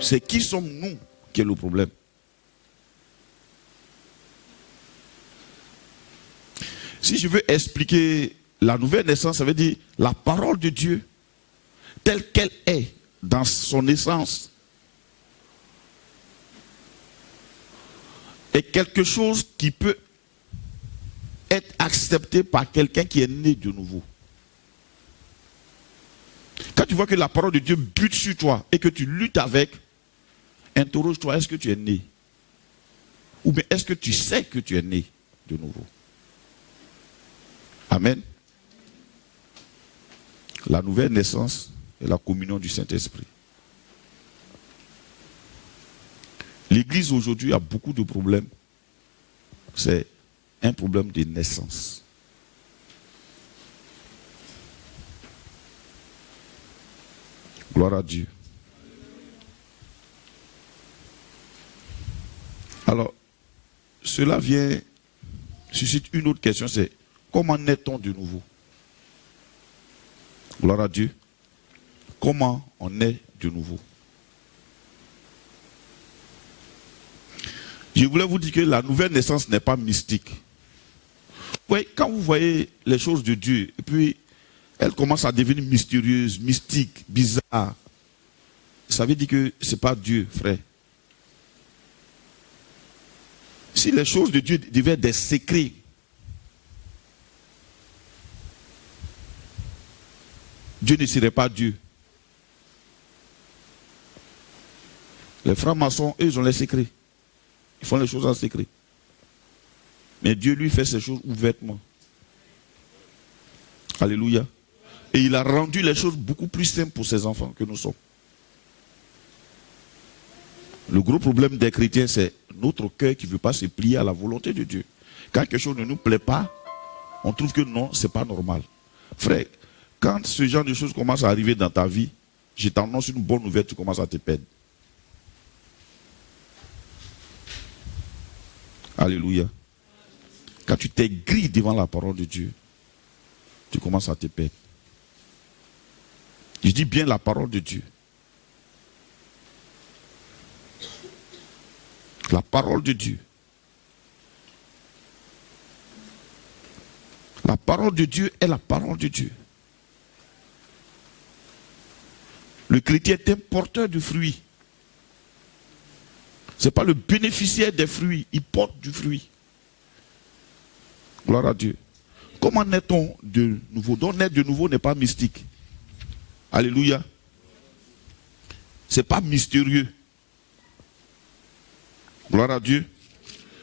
C'est qui sommes-nous qui est le problème. Si je veux expliquer la nouvelle naissance, ça veut dire la parole de Dieu telle qu'elle est dans son essence est quelque chose qui peut être accepté par quelqu'un qui est né de nouveau. Quand tu vois que la parole de Dieu bute sur toi et que tu luttes avec, interroge-toi, est-ce que tu es né? Ou bien est-ce que tu sais que tu es né de nouveau? Amen. La nouvelle naissance est la communion du Saint-Esprit. L'Église aujourd'hui a beaucoup de problèmes. C'est un problème de naissance. Gloire à Dieu. Alors, cela suscite une autre question, c'est comment naît-on de nouveau? Gloire à Dieu. Comment on naît de nouveau? Je voulais vous dire que la nouvelle naissance n'est pas mystique. Oui, quand vous voyez les choses de Dieu, et puis elles commencent à devenir mystérieuses, mystiques, bizarres, ça veut dire que ce n'est pas Dieu, frère. Si les choses de Dieu devaient être des secrets, Dieu ne serait pas Dieu. Les francs-maçons, eux, ils ont les secrets. Ils font les choses en secret. Mais Dieu, lui, fait ces choses ouvertement. Alléluia. Et il a rendu les choses beaucoup plus simples pour ses enfants que nous sommes. Le gros problème des chrétiens, c'est notre cœur qui ne veut pas se plier à la volonté de Dieu. Quand quelque chose ne nous plaît pas, on trouve que non, ce n'est pas normal. Frère, quand ce genre de choses commencent à arriver dans ta vie, je t'annonce une bonne nouvelle, tu commences à te perdre. Alléluia. Quand tu t'aigris devant la parole de Dieu, tu commences à te perdre. Je dis bien la parole de Dieu. La parole de Dieu. La parole de Dieu est la parole de Dieu. Le chrétien est un porteur de fruits. Ce n'est pas le bénéficiaire des fruits, il porte du fruit. Gloire à Dieu. Comment naît-on de nouveau? Donc naître de nouveau n'est pas mystique. Alléluia. Ce n'est pas mystérieux. Gloire à Dieu.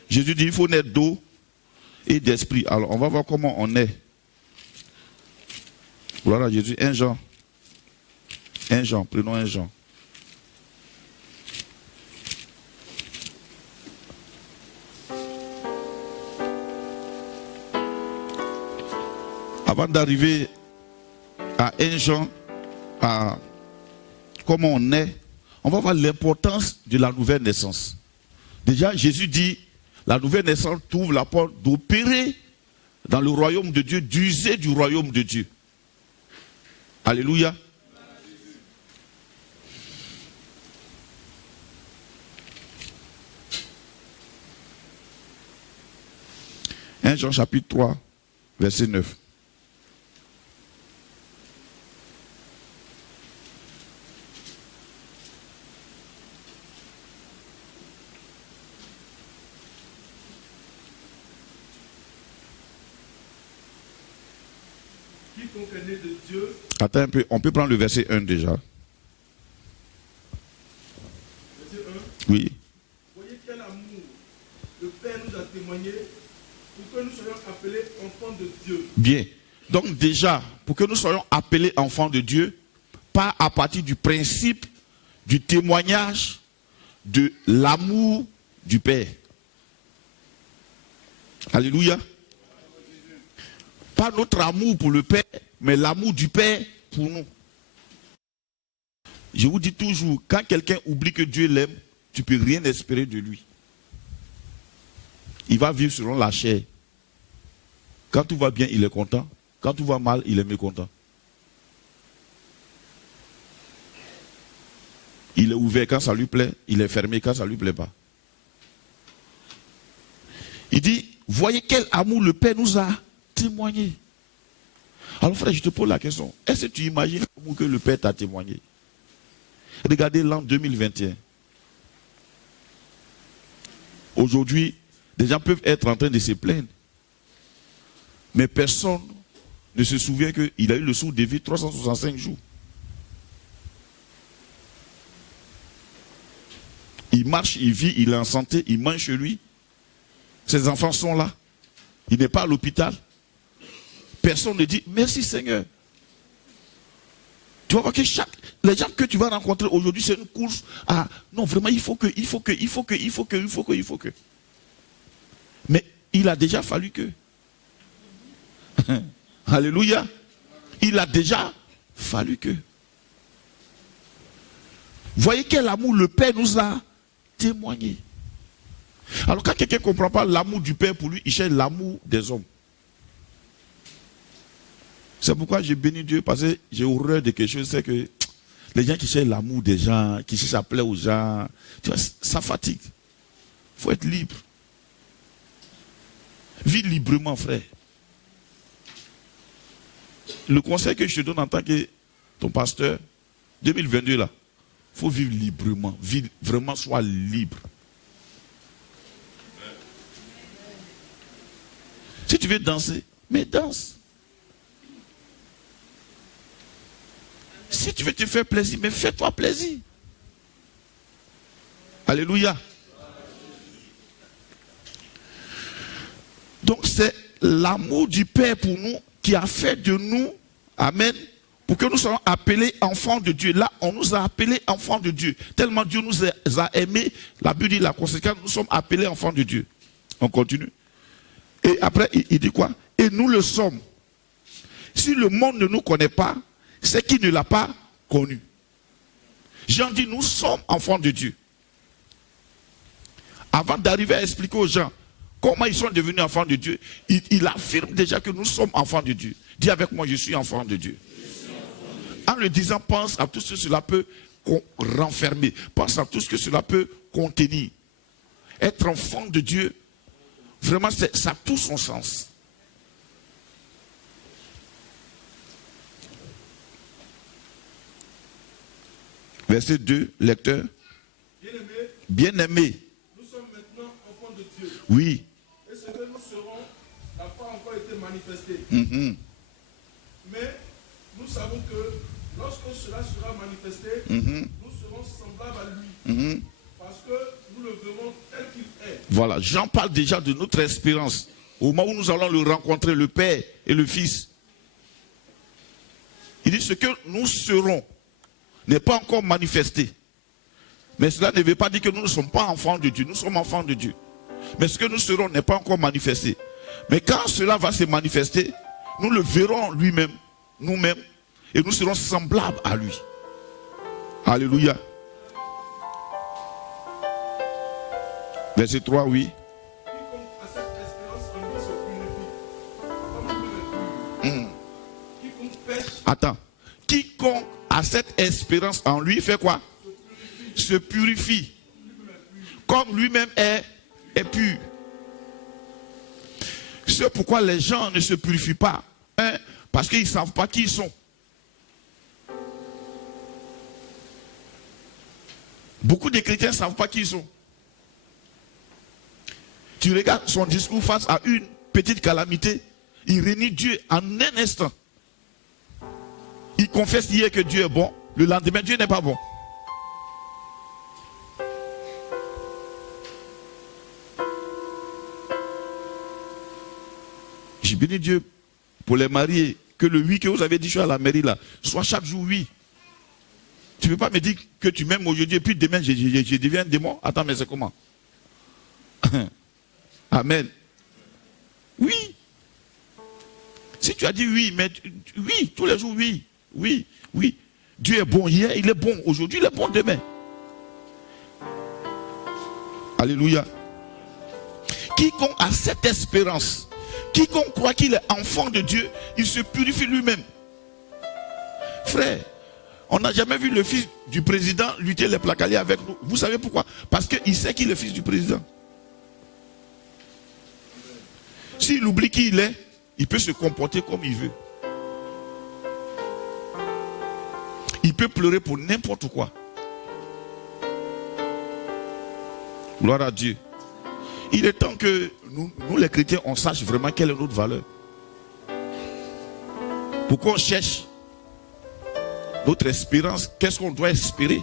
Jésus dit il faut naître d'eau et d'esprit. Alors on va voir comment on est. Gloire à Jésus. 1 Jean. 1 Jean, prenons 1 Jean. Avant d'arriver à 1 Jean, à comment on est, on va voir l'importance de la nouvelle naissance. Déjà, Jésus dit, la nouvelle naissance trouve la porte d'opérer dans le royaume de Dieu, d'user du royaume de Dieu. Alléluia. Jean chapitre 3, verset 9. Quiconque est né de Dieu. Attends un peu, on peut prendre le verset 1 déjà. Verset 1. Oui. Voyez quel amour le Père nous a témoigné pour que nous soyons appelés enfants de Dieu. Bien. Donc déjà, pour que nous soyons appelés enfants de Dieu, pas à partir du principe du témoignage de l'amour du Père. Alléluia. Pas notre amour pour le Père, mais l'amour du Père pour nous. Je vous dis toujours, quand quelqu'un oublie que Dieu l'aime, tu ne peux rien espérer de lui. Il va vivre selon la chair. Quand tout va bien, il est content. Quand tout va mal, il est mécontent. Il est ouvert quand ça lui plaît, il est fermé quand ça ne lui plaît pas. Il dit, voyez quel amour le Père nous a témoigné. Alors frère, je te pose la question, est-ce que tu imagines l'amour que le Père t'a témoigné? Regardez l'an 2021. Aujourd'hui, des gens peuvent être en train de se plaindre. Mais personne ne se souvient qu'il a eu le souffle de vie 365 jours. Il marche, il vit, il est en santé, il mange chez lui. Ses enfants sont là. Il n'est pas à l'hôpital. Personne ne dit merci Seigneur. Tu vas voir que les gens que tu vas rencontrer aujourd'hui, c'est une course à non, vraiment, il faut que. Mais il a déjà fallu que. Alléluia. Il a déjà fallu que. Voyez quel amour le Père nous a témoigné. Alors quand quelqu'un ne comprend pas l'amour du Père pour lui, il cherche l'amour des hommes. C'est pourquoi j'ai béni Dieu, parce que j'ai horreur de quelque chose, c'est que les gens qui cherchent l'amour des gens, qui cherchent à plaire aux gens, tu vois, ça fatigue. Il faut être libre. Vis librement, frère. Le conseil que je te donne en tant que ton pasteur, 2022 là, il faut vivre librement. Vivre, vraiment, sois libre. Si tu veux danser, mais danse. Si tu veux te faire plaisir, mais fais-toi plaisir. Alléluia. Donc c'est l'amour du Père pour nous qui a fait de nous, amen, pour que nous soyons appelés enfants de Dieu. Là, on nous a appelés enfants de Dieu. Tellement Dieu nous a aimés, la Bible dit la conséquence, nous sommes appelés enfants de Dieu. On continue. Et après, il dit quoi? Et nous le sommes. Si le monde ne nous connaît pas, c'est qu'il ne l'a pas connu. Jean dit, nous sommes enfants de Dieu. Avant d'arriver à expliquer aux gens comment ils sont devenus enfants de Dieu, il affirme déjà que nous sommes enfants de Dieu. Dis avec moi, je suis enfant de Dieu. En le disant, pense à tout ce que cela peut renfermer. Pense à tout ce que cela peut contenir. Être enfant de Dieu, vraiment, ça a tout son sens. Verset 2, lecteur. Bien-aimé. Nous sommes maintenant enfants de Dieu. Oui. Et ce que nous serons n'a pas encore été manifesté. Mais nous savons que lorsque cela sera manifesté, nous serons semblables à lui. Parce que nous le verrons tel qu'il est. Voilà, Jean parle déjà de notre espérance. Au moment où nous allons le rencontrer, le Père et le Fils. Il dit ce que nous serons n'est pas encore manifesté. Mais cela ne veut pas dire que nous ne sommes pas enfants de Dieu. Nous sommes enfants de Dieu. Mais ce que nous serons n'est pas encore manifesté. Mais quand cela va se manifester, nous le verrons lui-même, nous-mêmes, et nous serons semblables à lui. Alléluia. Verset 3, oui. Quiconque a cette espérance en lui se purifie. Comme lui est pur. Quiconque pêche. Attends. Quiconque a cette espérance en lui fait quoi? Se purifie. Comme lui-même est pur. C'est pourquoi les gens ne se purifient pas. Parce qu'ils ne savent pas qui ils sont. Beaucoup de chrétiens ne savent pas qui ils sont. Tu regardes son discours face à une petite calamité, il renie Dieu en un instant. Il confesse hier que Dieu est bon, le lendemain Dieu n'est pas bon. J'ai béni Dieu pour les mariés, que le oui que vous avez dit je suis à la mairie là, soit chaque jour oui. Tu ne peux pas me dire que tu m'aimes aujourd'hui et puis demain je deviens un démon. Attends, mais c'est comment? Amen. Oui. Si tu as dit oui, mais oui, tous les jours oui. Oui, oui. Dieu est bon hier, il est bon aujourd'hui, il est bon demain. Alléluia. Quiconque a cette espérance, quiconque croit qu'il est enfant de Dieu, il se purifie lui-même. Frère, On n'a jamais vu le fils du président lutter les placaliers avec nous. Vous savez pourquoi? Parce qu'il sait qu'il est le fils du président. S'il oublie qui il est, il peut se comporter comme il veut. Il peut pleurer pour n'importe quoi. Gloire à Dieu. Il est temps que nous les chrétiens, on sache vraiment quelle est notre valeur. Pourquoi on cherche notre espérance? Qu'est-ce qu'on doit espérer?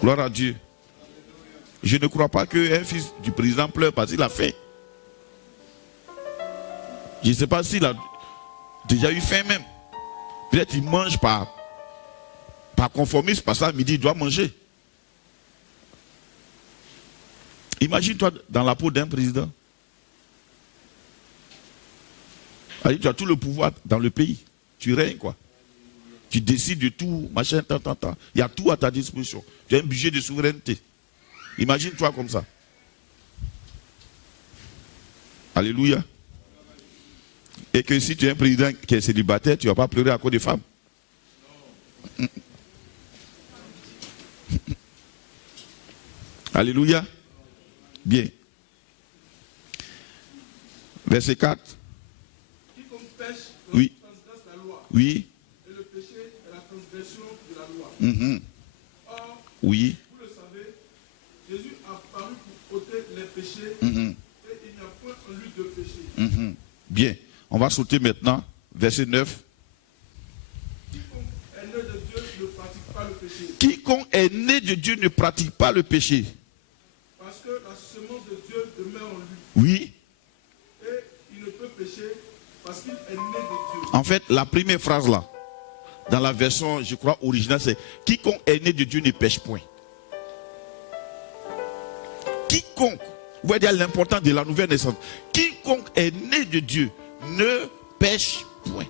Gloire à Dieu. Je ne crois pas qu'un fils du président pleure parce qu'il a faim. Je ne sais pas s'il a déjà eu faim même. Peut-être qu'il mange par conformisme, parce qu'à midi il doit manger. Imagine-toi dans la peau d'un président. Alors, tu as tout le pouvoir dans le pays. Tu règnes quoi. Tu décides de tout, machin, tant. Il y a tout à ta disposition. Tu as un budget de souveraineté. Imagine-toi comme ça. Alléluia. Et que si tu es un président qui est célibataire, tu ne vas pas pleurer à cause des femmes. Alléluia. Bien. Verset 4. Quiconque pêche Oui. transgresse la loi. Oui. Et le péché est la transgression de la loi. Or, Oui. vous le savez, Jésus a paru pour ôter les péchés et il n'y a point en lui de péché. Bien. On va sauter maintenant. Verset 9. Quiconque est né de Dieu ne pratique pas le péché. Quiconque est né de Dieu ne pratique pas le péché. Parce que la semence de Dieu demeure en lui. Oui. Et il ne peut pécher parce qu'il est né de Dieu. En fait, la première phrase là, dans la version, je crois, originale, c'est « Quiconque est né de Dieu ne pêche point ». Quiconque, vous voyez l'importance de la nouvelle naissance. Quiconque est né de Dieu ne pêche point.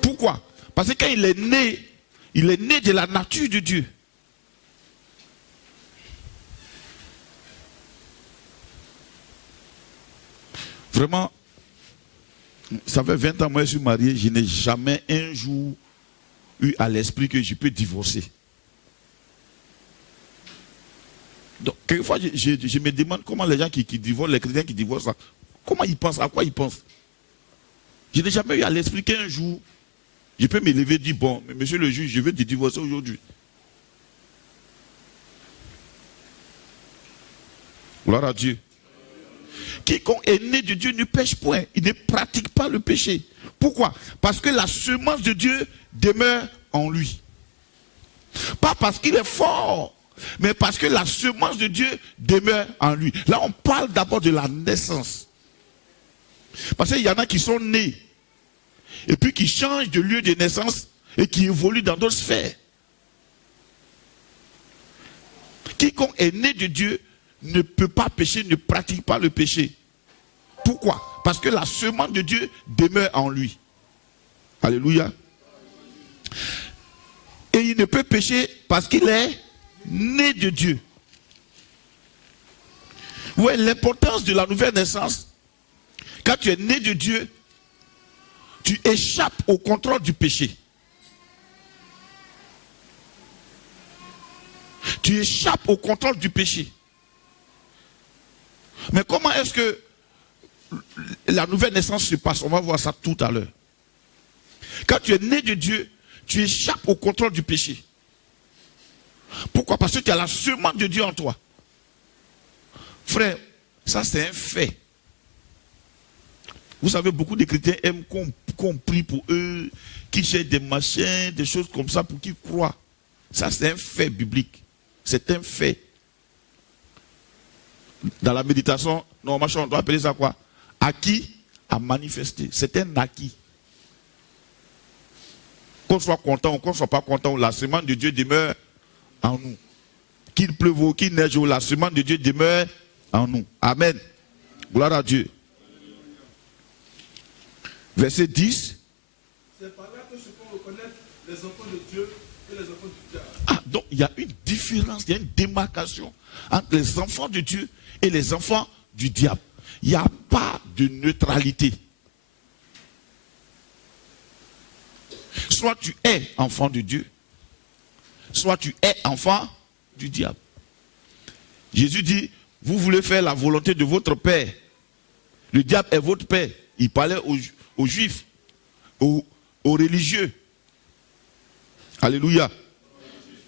Pourquoi? Parce que quand il est né de la nature de Dieu. Vraiment, ça fait 20 ans que je suis marié, je n'ai jamais un jour eu à l'esprit que je peux divorcer. Donc, quelquefois, je me demande comment les gens qui divorcent, les chrétiens qui divorcent, comment ils pensent, à quoi ils pensent. Je n'ai jamais eu à l'esprit qu'un jour, je peux me lever et dire, bon, monsieur le juge, je veux te divorcer aujourd'hui. Gloire à Dieu. Quiconque est né de Dieu ne pêche point. Il ne pratique pas le péché. Pourquoi? Parce que la semence de Dieu demeure en lui. Pas parce qu'il est fort, mais parce que la semence de Dieu demeure en lui. Là, on parle d'abord de la naissance. Parce qu'il y en a qui sont nés, et puis qui changent de lieu de naissance, et qui évoluent dans d'autres sphères. Quiconque est né de Dieu ne peut pas pécher, ne pratique pas le péché. Pourquoi? Parce que la semence de Dieu demeure en lui. Alléluia. Et il ne peut pécher parce qu'il est né de Dieu. Vous voyez l'importance de la nouvelle naissance. Quand tu es né de Dieu, tu échappes au contrôle du péché. Tu échappes au contrôle du péché. Mais comment est-ce que la nouvelle naissance se passe? On va voir ça tout à l'heure. Quand tu es né de Dieu, tu échappes au contrôle du péché. Pourquoi? Parce que tu as la semence de Dieu en toi. Frère, ça c'est un fait. Vous savez, beaucoup de chrétiens aiment qu'on prie pour eux, qu'ils cherchent des machins, des choses comme ça pour qu'ils croient. Ça c'est un fait biblique. C'est un fait. Dans la méditation, normalement, on doit appeler ça quoi? Acquis à manifester. C'est un acquis. Qu'on soit content ou qu'on ne soit pas content, la semence de Dieu demeure en nous. Qu'il pleuve ou qu'il neige, la semence de Dieu demeure en nous. Amen. Gloire à Dieu. Verset 10. C'est par là que se font reconnaître les enfants de Dieu et les enfants du diable. Ah, donc il y a une différence, il y a une démarcation entre les enfants de Dieu et les enfants du diable. Il n'y a pas de neutralité. soit tu es enfant de Dieu, soit tu es enfant du diable. Jésus dit, vous voulez faire la volonté de votre père. Le diable est votre père. Il parlait aux juifs, aux religieux. Alléluia.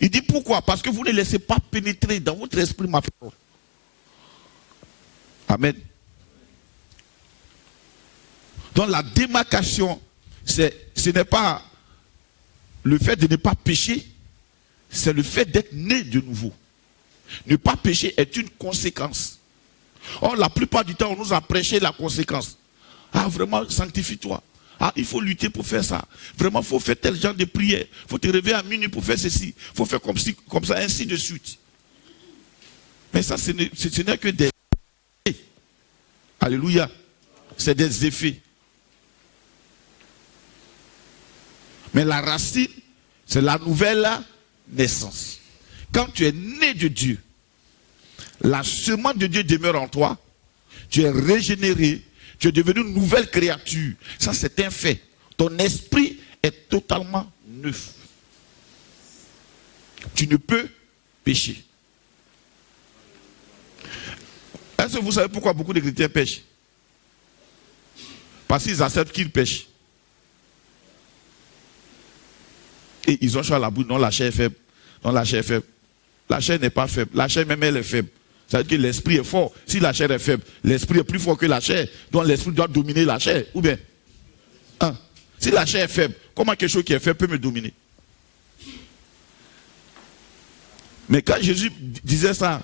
Il dit pourquoi? Parce que vous ne laissez pas pénétrer dans votre esprit ma parole. Amen. Donc la démarcation, ce n'est pas le fait de ne pas pécher, c'est le fait d'être né de nouveau. Ne pas pécher est une conséquence. Or, la plupart du temps, on nous a prêché la conséquence. Ah, vraiment, sanctifie-toi. Ah, il faut lutter pour faire ça. Vraiment, il faut faire tel genre de prière. Il faut te réveiller à minuit pour faire ceci. Il faut faire comme ça, ainsi de suite. Mais ça, ce n'est que des effets. Alléluia. C'est des effets. Mais la racine, c'est la nouvelle naissance. Quand tu es né de Dieu, la semence de Dieu demeure en toi, tu es régénéré, tu es devenu une nouvelle créature. Ça, c'est un fait. Ton esprit est totalement neuf. Tu ne peux pécher. Est-ce que vous savez pourquoi beaucoup de chrétiens pêchent? Parce qu'ils acceptent qu'ils pêchent. Et ils ont chaud à la bouche. Non, la chair est faible. Non, la chair est faible. La chair n'est pas faible. La chair même, elle est faible. Ça veut dire que l'esprit est fort. Si la chair est faible, l'esprit est plus fort que la chair. Donc l'esprit doit dominer la chair. Ou bien, si la chair est faible, comment quelque chose qui est faible peut me dominer? Mais quand Jésus disait ça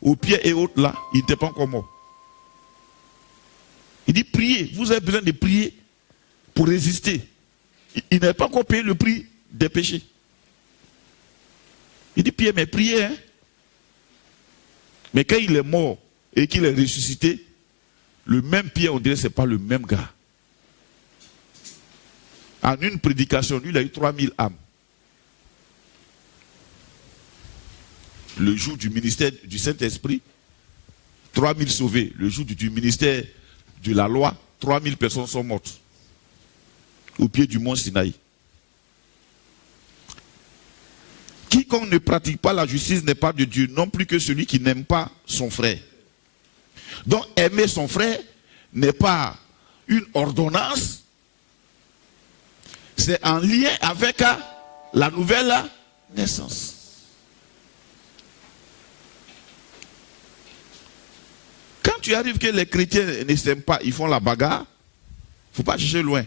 aux pieds et autres là, il n'était pas encore mort. Il dit priez. Vous avez besoin de prier pour résister. Il n'avait pas encore payé le prix des péchés. Il dit Pierre, mais priez. Hein? Mais quand il est mort et qu'il est ressuscité, le même Pierre, on dirait que ce n'est pas le même gars. En une prédication, lui, il a eu 3000 âmes. Le jour du ministère du Saint-Esprit, 3000 sauvés. Le jour du ministère de la loi, 3000 personnes sont mortes. Au pied du mont Sinaï. Quiconque ne pratique pas la justice n'est pas de Dieu, non plus que celui qui n'aime pas son frère. Donc aimer son frère n'est pas une ordonnance, c'est en lien avec la nouvelle naissance. Quand tu arrives que les chrétiens ne s'aiment pas, ils font la bagarre, il ne faut pas chercher loin.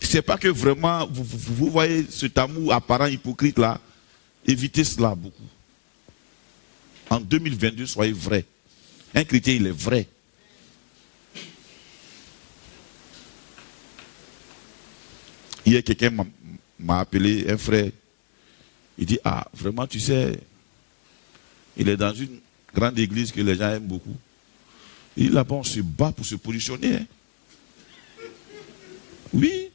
C'est pas que vraiment, vous voyez cet amour apparent hypocrite là, évitez cela beaucoup. En 2022, soyez vrai. Un chrétien, il est vrai. Hier, quelqu'un m'a appelé, un frère. Il dit, ah, vraiment, tu sais, il est dans une grande église que les gens aiment beaucoup. Il dit, là-bas, on se bat pour se positionner. Hein. Oui,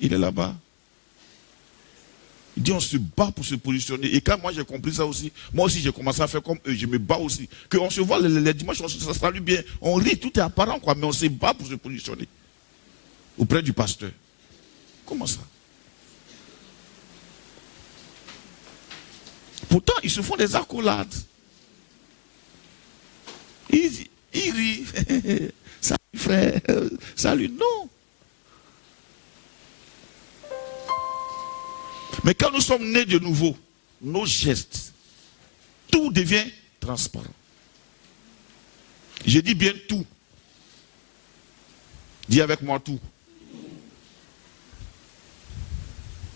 il est là-bas. Il dit, on se bat pour se positionner. Et quand moi j'ai compris ça aussi, moi aussi j'ai commencé à faire comme eux, je me bats aussi. Qu'on se voit les dimanches, ça se salue bien. On rit, tout est apparent, quoi, mais on se bat pour se positionner. Auprès du pasteur. Comment ça? Pourtant, ils se font des accolades. Ils rient. Salut frère, salut, non. Mais quand nous sommes nés de nouveau, nos gestes, tout devient transparent. Je dis bien tout. Dis avec moi tout.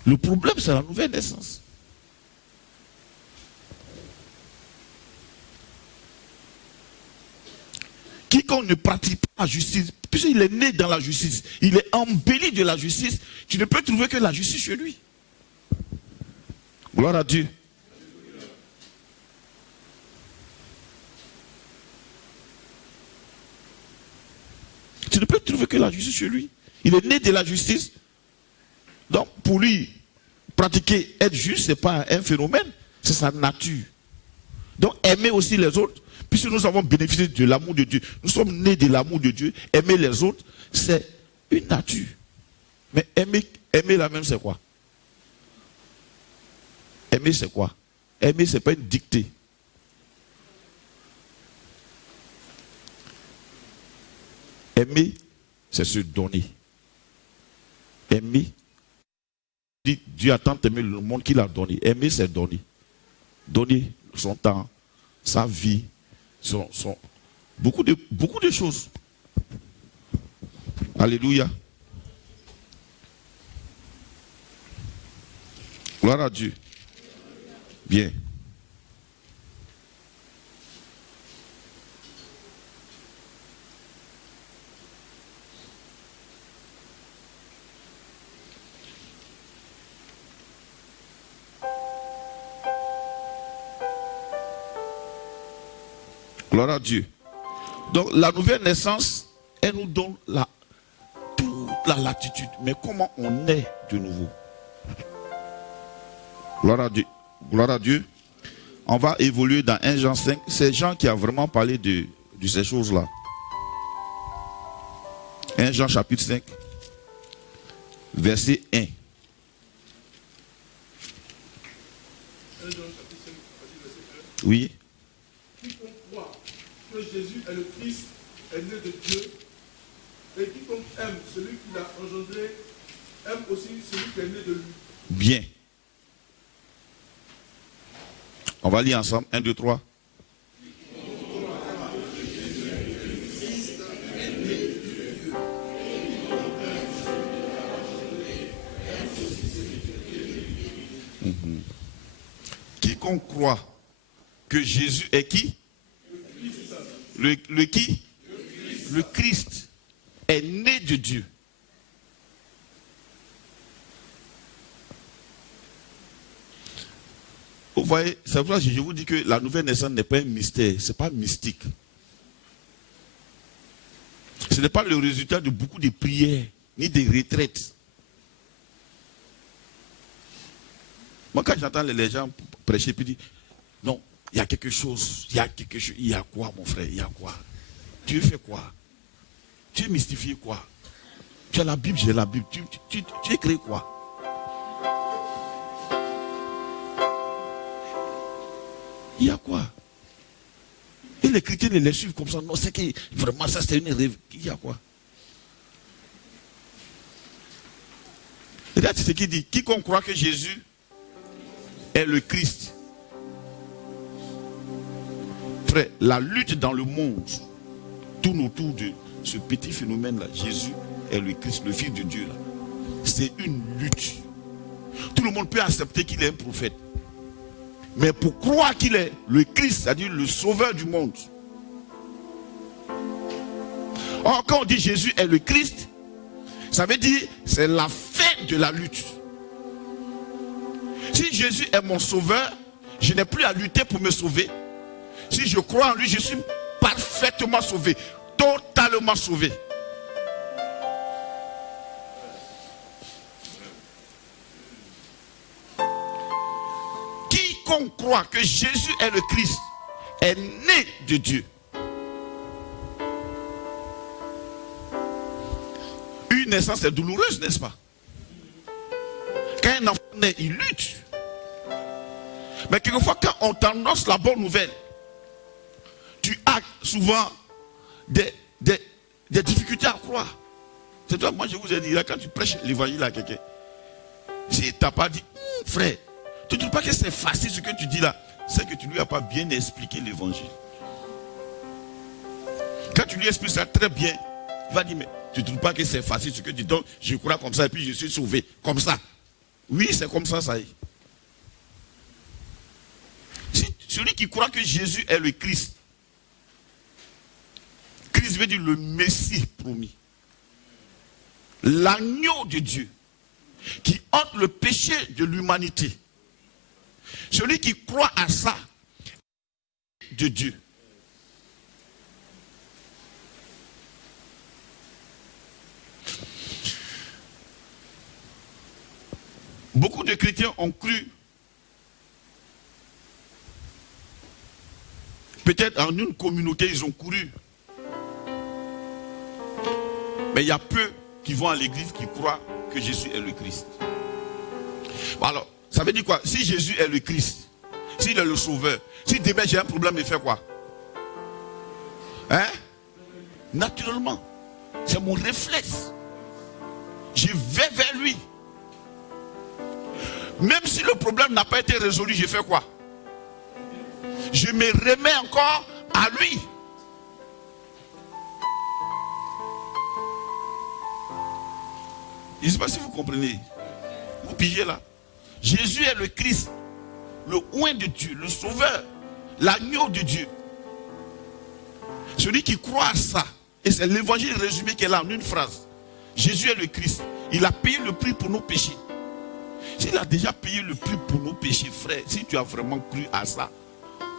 Le problème, c'est la nouvelle naissance. Quiconque ne pratique pas la justice, puisqu'il est né dans la justice, il est embelli de la justice, tu ne peux trouver que la justice chez lui. Gloire à Dieu. Tu ne peux trouver que la justice chez lui. Il est né de la justice. Donc, pour lui, pratiquer, être juste, ce n'est pas un phénomène, c'est sa nature. Donc, aimer aussi les autres, puisque nous avons bénéficié de l'amour de Dieu, nous sommes nés de l'amour de Dieu, aimer les autres, c'est une nature. Mais aimer Aimer la même, c'est quoi? Aimer, c'est quoi? Aimer, ce n'est pas une dictée. Aimer, c'est se donner. Aimer, Dieu a tant aimé le monde qu'il a donné. Aimer, c'est donner. Donner son temps, sa vie, beaucoup de choses. Alléluia. Gloire à Dieu. Bien. Gloire à Dieu. Donc la nouvelle naissance, elle nous donne toute la latitude. Mais comment on est de nouveau? Gloire à Dieu. Gloire à Dieu. On va évoluer dans 1 Jean 5. C'est Jean qui a vraiment parlé de ces choses-là. 1 Jean chapitre 5, verset 1. 1 Jean chapitre 5, verset 1. Oui. Quiconque croit que Jésus est le Christ est né de Dieu, et quiconque aime celui qui l'a engendré, aime aussi celui qui est né de lui. Bien. On va lire ensemble. 1, 2, 3. Quiconque croit que Jésus est qui? Le qui? Le Christ est né de Dieu. Vous voyez, c'est pour ça que je vous dis que la nouvelle naissance n'est pas un mystère, ce n'est pas mystique. Ce n'est pas le résultat de beaucoup de prières, ni de retraites. Moi, quand j'entends les gens prêcher, puis dire, non, il y a quelque chose, il y a quelque chose, il y a quoi, mon frère, il y a quoi? Tu fais quoi? Tu es mystifié quoi? Tu as la Bible, j'ai la Bible, tu écris quoi? Il y a quoi? Et les chrétiens les suivent comme ça. Non, c'est que vraiment ça c'est une rêve. Il y a quoi? Regarde ce qu'il dit. Quiconque croit que Jésus est le Christ. Frère, la lutte dans le monde tourne autour de ce petit phénomène-là. Jésus est le Christ, le Fils de Dieu. C'est une lutte. Tout le monde peut accepter qu'il est un prophète. Mais pour croire qu'il est le Christ, c'est-à-dire le sauveur du monde. Or, quand on dit Jésus est le Christ, ça veut dire c'est la fin de la lutte. Si Jésus est mon sauveur, je n'ai plus à lutter pour me sauver. Si je crois en lui, je suis parfaitement sauvé, totalement sauvé. Quiconque croit que Jésus est le Christ est né de Dieu. Une naissance est douloureuse, n'est-ce pas? Quand un enfant naît, il lutte. Mais quelquefois, quand on t'annonce la bonne nouvelle, tu as souvent des difficultés à croire. C'est toi, moi je vous ai dit, là, quand tu prêches l'évangile à quelqu'un, si tu n'as pas dit, frère, tu ne trouves pas que c'est facile ce que tu dis là, c'est que tu ne lui as pas bien expliqué l'évangile. Quand tu lui expliques ça très bien, il va dire, mais tu ne trouves pas que c'est facile ce que tu dis, donc je crois comme ça et puis je suis sauvé, comme ça. Oui, c'est comme ça, ça y est. Si celui qui croit que Jésus est le Christ, Christ veut dire le Messie promis, l'agneau de Dieu, qui ôte le péché de l'humanité. Celui qui croit à ça, de Dieu. Beaucoup de chrétiens ont cru peut-être en une communauté, ils ont couru. Mais il y a peu qui vont à l'église qui croient que Jésus est le Christ. Bon alors, ça veut dire quoi? Si Jésus est le Christ, s'il est le sauveur, si demain j'ai un problème, il fait quoi? Hein? Naturellement, c'est mon réflexe. Je vais vers lui. Même si le problème n'a pas été résolu, je fais quoi? Je me remets encore à lui. Je ne sais pas si vous comprenez. Vous pigez là. Jésus est le Christ, le oint de Dieu, le sauveur, l'agneau de Dieu. Celui qui croit à ça, et c'est l'évangile résumé qui est là en une phrase. Jésus est le Christ. Il a payé le prix pour nos péchés. S'il a déjà payé le prix pour nos péchés, frère, si tu as vraiment cru à ça,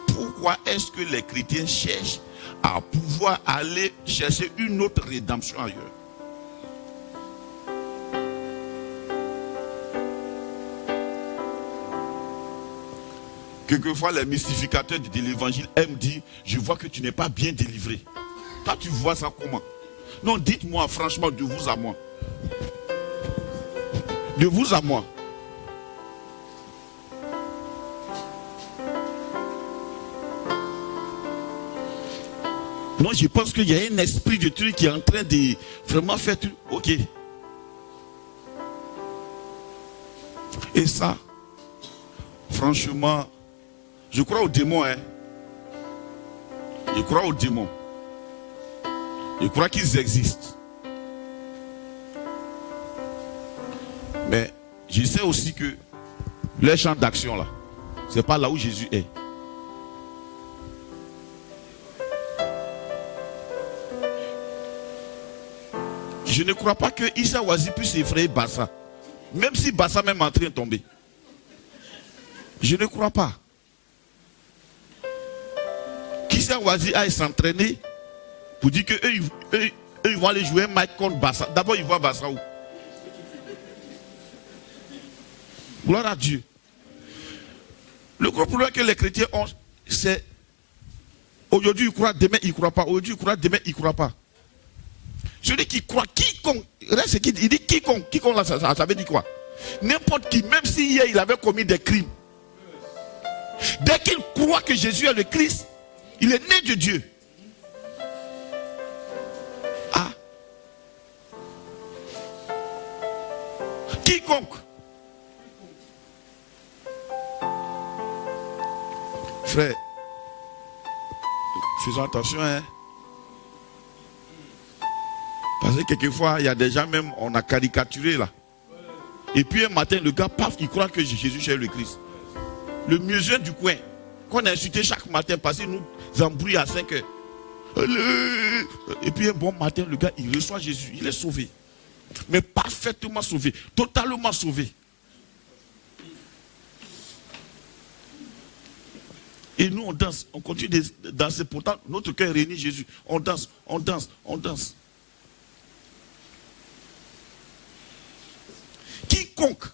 pourquoi est-ce que les chrétiens cherchent à pouvoir aller chercher une autre rédemption ailleurs? Quelquefois, les mystificateurs de l'évangile aiment dire, je vois que tu n'es pas bien délivré. Toi, tu vois ça comment? Non, dites-moi franchement, de vous à moi. De vous à moi. Non, je pense qu'il y a un esprit de truc qui est en train de vraiment faire tout. Ok. Et ça, franchement, je crois aux démons. Hein. Je crois aux démons. Je crois qu'ils existent. Mais je sais aussi que leur champ d'action là, ce n'est pas là où Jésus est. Je ne crois pas que Issa Wazi puisse effrayer Bassa. Même si Bassa même est en train de tomber. Je ne crois pas. Issa Wazi aille s'entraîner pour dire qu'eux ils vont aller jouer un match contre Bassa. D'abord, ils voient Bassa où? Gloire à Dieu. Le gros problème que les chrétiens ont, c'est aujourd'hui ils croient, demain ils ne croient pas. Aujourd'hui ils croient, demain ils ne croient pas. Celui qui croit, quiconque, il dit quiconque là, ça veut dire quoi? N'importe qui, même si hier il avait commis des crimes, dès qu'il croit que Jésus est le Christ, il est né de Dieu. Ah. Quiconque. Frère, faisons attention, hein. Parce que quelquefois, il y a des gens même, on a caricaturé là. Et puis un matin, le gars, paf, il croit que Jésus est le Christ. Le musulman du coin, qu'on a insulté chaque matin, parce qu'il nous embrouille à 5 heures. Et puis un bon matin, le gars, il reçoit Jésus, il est sauvé. Mais parfaitement sauvé, totalement sauvé. Et nous, on danse, on continue de danser. Pourtant, notre cœur réunit Jésus. On danse, on danse, on danse. Quiconque.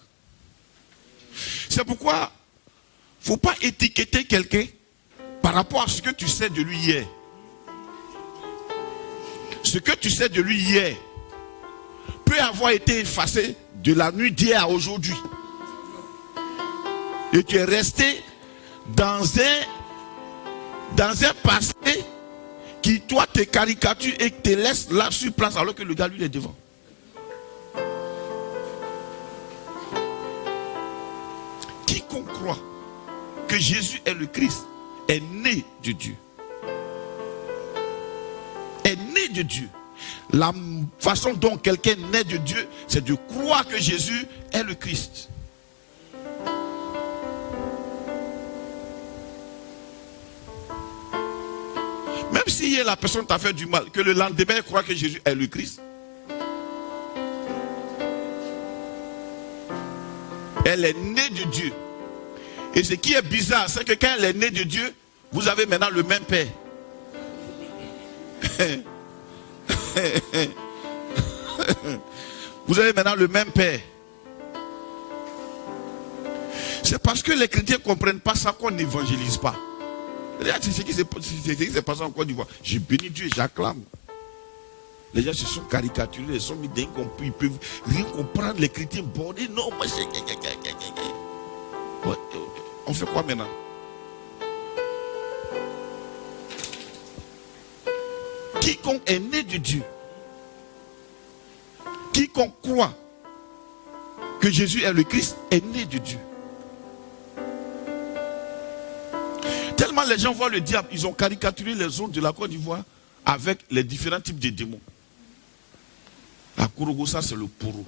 C'est pourquoi il ne faut pas étiqueter quelqu'un par rapport à ce que tu sais de lui hier. Ce que tu sais de lui hier peut avoir été effacé de la nuit d'hier à aujourd'hui. Et tu es resté dans un passé qui, toi, te caricature et te laisse là sur place alors que le gars, lui, il est devant. Quiconque croit que Jésus est le Christ est né de Dieu. Est né de Dieu. La façon dont quelqu'un naît de Dieu, c'est de croire que Jésus est le Christ. Même si la personne t'a fait du mal, que le lendemain elle croit que Jésus est le Christ, elle est née de Dieu. Et ce qui est bizarre, c'est que quand elle est née de Dieu, vous avez maintenant le même père. Vous avez maintenant le même père. C'est parce que les chrétiens ne comprennent pas ça qu'on n'évangélise pas. Regarde ce qui s'est passé en Côte d'Ivoire. Je bénis Dieu et j'acclame. Les gens se sont caricaturés, ils sont mis d'incompris, ils peuvent rien comprendre, les chrétiens bordés. Non, moi c'est... Ouais, on fait quoi maintenant? Quiconque est né de Dieu, quiconque croit que Jésus est le Christ, est né de Dieu. Tellement les gens voient le diable, ils ont caricaturé les zones de la Côte d'Ivoire avec les différents types de démons. À Kourogo, ça c'est le poro.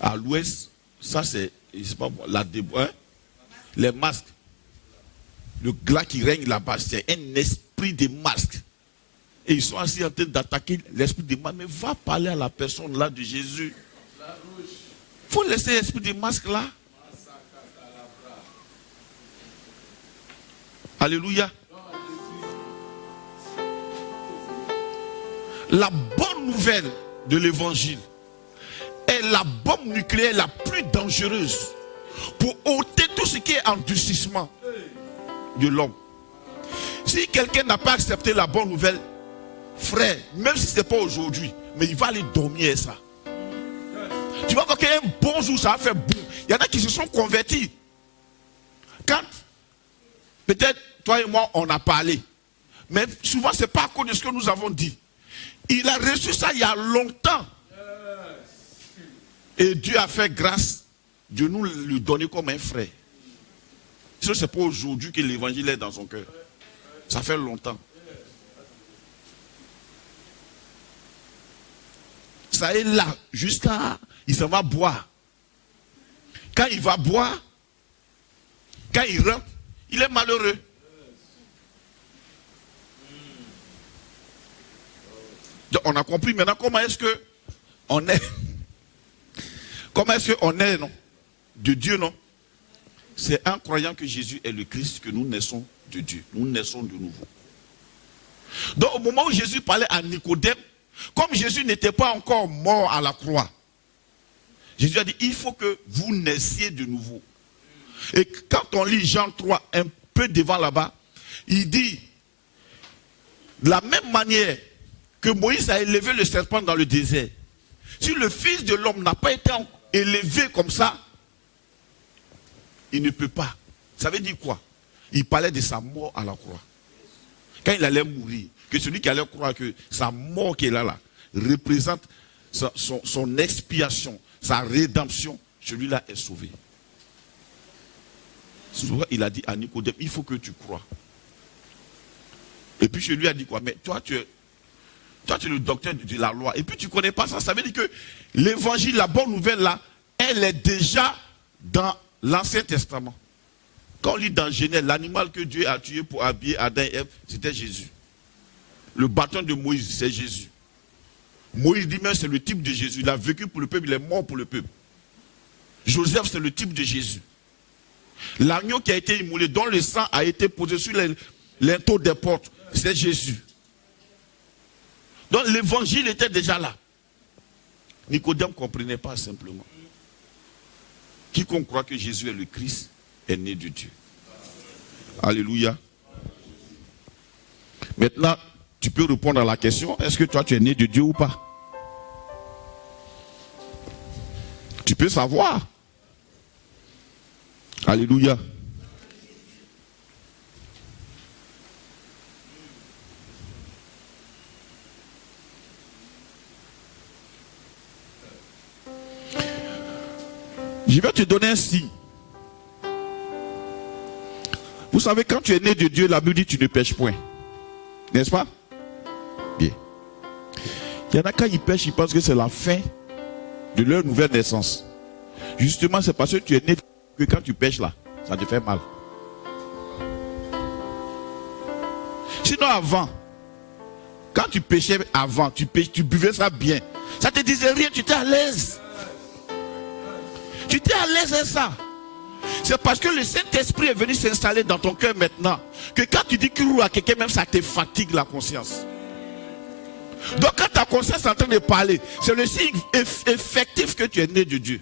À l'ouest, ça c'est, je sais pas, les masques. Le glas qui règne là-bas, c'est un esprit de masque. Et ils sont assis en train d'attaquer l'esprit de masque. Mais va parler à la personne là de Jésus. Il faut laisser l'esprit de masque là. Alléluia. La bonne nouvelle de l'évangile est la bombe nucléaire la plus dangereuse pour ôter tout ce qui est endurcissement de l'homme. Si quelqu'un n'a pas accepté la bonne nouvelle, frère, même si ce n'est pas aujourd'hui, mais il va aller dormir ça. Tu vas voir qu'un bon jour, ça va faire boum. Il y en a qui se sont convertis. Quand, peut-être, toi et moi, on a parlé. Mais souvent, ce n'est pas à cause de ce que nous avons dit. Il a reçu ça il y a longtemps. Et Dieu a fait grâce de nous lui donner comme un frère. Ce n'est pas aujourd'hui que l'évangile est dans son cœur. Ça fait longtemps. Ça est là, jusqu'à... Il s'en va boire. Quand il va boire, quand il rentre, il est malheureux. Donc on a compris maintenant comment est-ce que on est. Comment est-ce qu'on est, non? De Dieu, non? C'est en croyant que Jésus est le Christ que nous naissons de Dieu. Nous naissons de nouveau. Donc au moment où Jésus parlait à Nicodème, comme Jésus n'était pas encore mort à la croix, Jésus a dit, il faut que vous naissiez de nouveau. Et quand on lit Jean 3, un peu devant là-bas, il dit, de la même manière que Moïse a élevé le serpent dans le désert, si le Fils de l'homme n'a pas été élevé comme ça, il ne peut pas. Ça veut dire quoi? Il parlait de sa mort à la croix. Quand il allait mourir, que celui qui allait croire que sa mort qui est là, représente son expiation, sa rédemption, celui-là est sauvé. Il a dit à Nicodème, il faut que tu crois. Et puis je lui ai dit quoi? Mais toi tu es le docteur de la loi. Et puis tu ne connais pas ça. Ça veut dire que l'évangile, la bonne nouvelle là, elle est déjà dans l'Ancien Testament. Quand on lit dans Genèse, l'animal que Dieu a tué pour habiller Adam et Ève, c'était Jésus. Le bâton de Moïse, c'est Jésus. Moïse dit même c'est le type de Jésus. Il a vécu pour le peuple, il est mort pour le peuple. Joseph, c'est le type de Jésus. L'agneau qui a été immolé, dont le sang a été posé sur les linteaux des portes, c'est Jésus. Donc l'évangile était déjà là. Nicodème ne comprenait pas simplement. Quiconque croit que Jésus est le Christ est né de Dieu. Alléluia. Maintenant, tu peux répondre à la question, est-ce que toi tu es né de Dieu ou pas? Tu peux savoir. Alléluia. Je vais te donner un signe. Vous savez, quand tu es né de Dieu, la Bible dit tu ne pêches point. N'est-ce pas? Bien. Il y en a quand ils pêchent, ils pensent que c'est la fin de leur nouvelle naissance. Justement, c'est parce que tu es né que quand tu pêches là, ça te fait mal. Sinon avant, quand tu pêchais avant, tu buvais ça bien. Ça te disait rien, tu étais à l'aise. Tu étais à l'aise avec ça. C'est parce que le Saint-Esprit est venu s'installer dans ton cœur maintenant que quand tu dis qu'il roule à quelqu'un, même ça te fatigue la conscience. Donc quand ta conscience est en train de parler, c'est le signe effectif que tu es né de Dieu.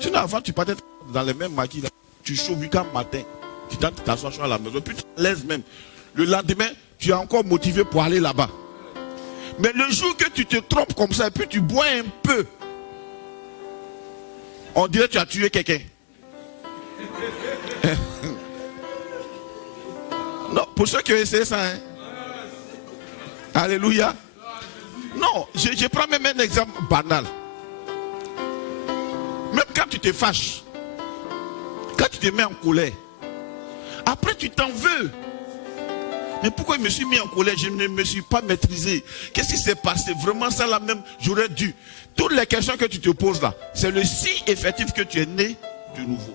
Sinon avant tu partais dans les mêmes maquis, tu chauffes quand matin, tu t'assois à la maison, puis tu te lèves même. le lendemain, tu es encore motivé pour aller là-bas. Mais le jour que tu te trompes comme ça et puis tu bois un peu, on dirait que tu as tué quelqu'un. Non, pour ceux qui ont essayé ça, hein. Alléluia. Non, je prends même un exemple banal. Même quand tu te fâches, quand tu te mets en colère, après tu t'en veux. Mais pourquoi je me suis mis en colère? Je ne me suis pas maîtrisé. Qu'est-ce qui s'est passé? Vraiment ça là même, j'aurais dû. Toutes les questions que tu te poses là, c'est le signe effectif que tu es né de nouveau.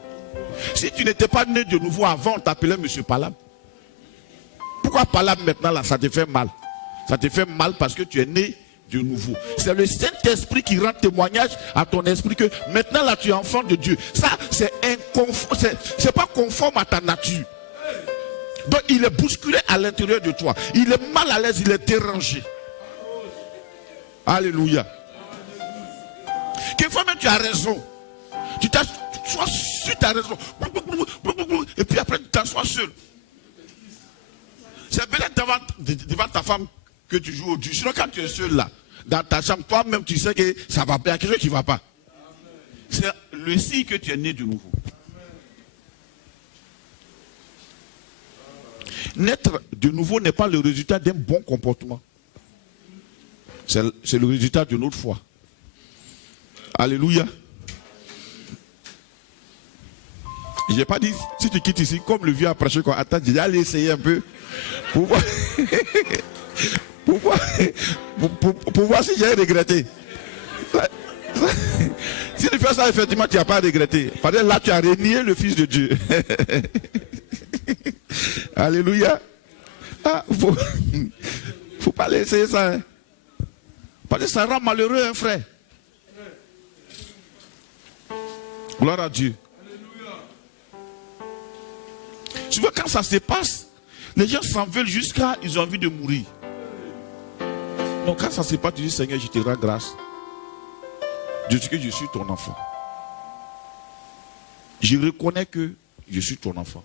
Si tu n'étais pas né de nouveau avant, on t'appelait Monsieur Palam. Pourquoi Palam maintenant là, ça te fait mal? Ça te fait mal parce que tu es né de nouveau. C'est le Saint-Esprit qui rend témoignage à ton esprit que maintenant là tu es enfant de Dieu. Ça c'est pas conforme à ta nature. Donc il est bousculé à l'intérieur de toi. Il est mal à l'aise, il est dérangé. Alléluia. Quelquefois même tu as raison. Tu t'assois sur ta raison. Et puis après tu t'assois seul. C'est peut-être devant ta femme que tu joues au Dieu. Sinon quand tu es seul là, dans ta chambre, toi-même tu sais que ça va pas, il y a quelque chose qui ne va pas. C'est le signe que tu es né de nouveau. Naître de nouveau n'est pas le résultat d'un bon comportement. C'est le résultat de notre foi. Alléluia. Je n'ai pas dit, si tu quittes ici, comme le vieux a prêché, attends, j'ai allé essayer un peu pour voir, pour voir si j'ai regretté. Si tu fais ça, effectivement, tu n'as pas regretté. Parce que là, tu as renié le Fils de Dieu. Alléluia. Ah, faut pas laisser ça. Hein. Parce que ça rend malheureux un frère. Gloire à Dieu. Tu vois, quand ça se passe, les gens s'en veulent jusqu'à ils ont envie de mourir. Donc quand ça se passe, tu dis Seigneur, je te rends grâce. Je dis que je suis ton enfant. Je reconnais que je suis ton enfant.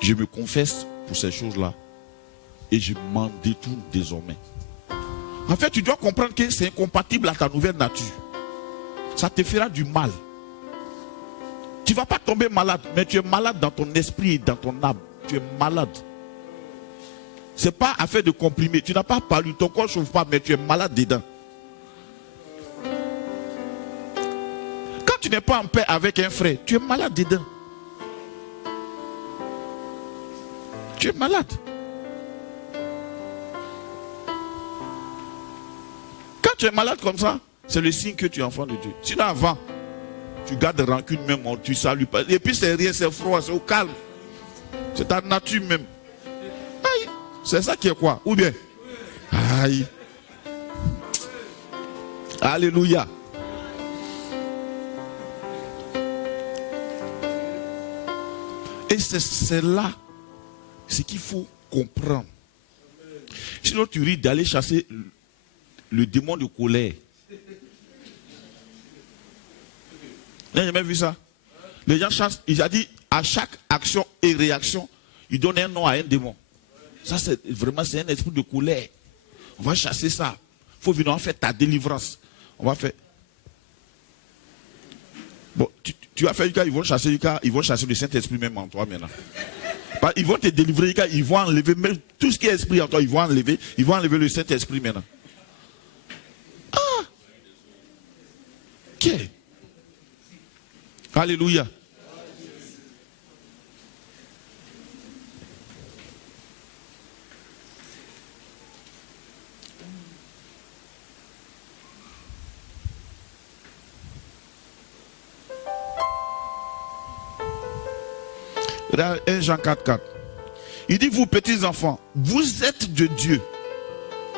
Je me confesse pour ces choses-là. Et je m'en détourne désormais. En fait, tu dois comprendre que c'est incompatible à ta nouvelle nature. Ça te fera du mal. Tu ne vas pas tomber malade, mais tu es malade dans ton esprit et dans ton âme. Tu es malade. Ce n'est pas affaire de comprimés. Tu n'as pas palu, ton corps ne chauffe pas, mais tu es malade dedans. Quand tu n'es pas en paix avec un frère, tu es malade dedans. Tu es malade. Quand tu es malade comme ça, c'est le signe que tu es enfant de Dieu. Sinon avant, tu gardes rancune même, tu salues pas. Et puis c'est rien, c'est froid, c'est au calme. C'est ta nature même. Aïe, c'est ça qui est quoi? Ou bien? Aïe. Alléluia. Et c'est là ce qu'il faut comprendre. Sinon tu risques d'aller chasser le démon de colère. Vous n'avez jamais vu ça? Les gens chassent, il a dit à chaque action et réaction, il donne un nom à un démon. Ça c'est vraiment c'est un esprit de colère. On va chasser ça. Il faut venir en faire ta délivrance. On va faire. Bon, tu vas faire Yuka, ils vont chasser le Saint-Esprit même en toi maintenant. Ils vont te délivrer, Yuka, ils vont enlever même tout ce qui est esprit en toi, ils vont enlever le Saint-Esprit maintenant. Ah! Ok. Alléluia. Regarde 1 Jean 4,4. Il dit, vous petits enfants, vous êtes de Dieu.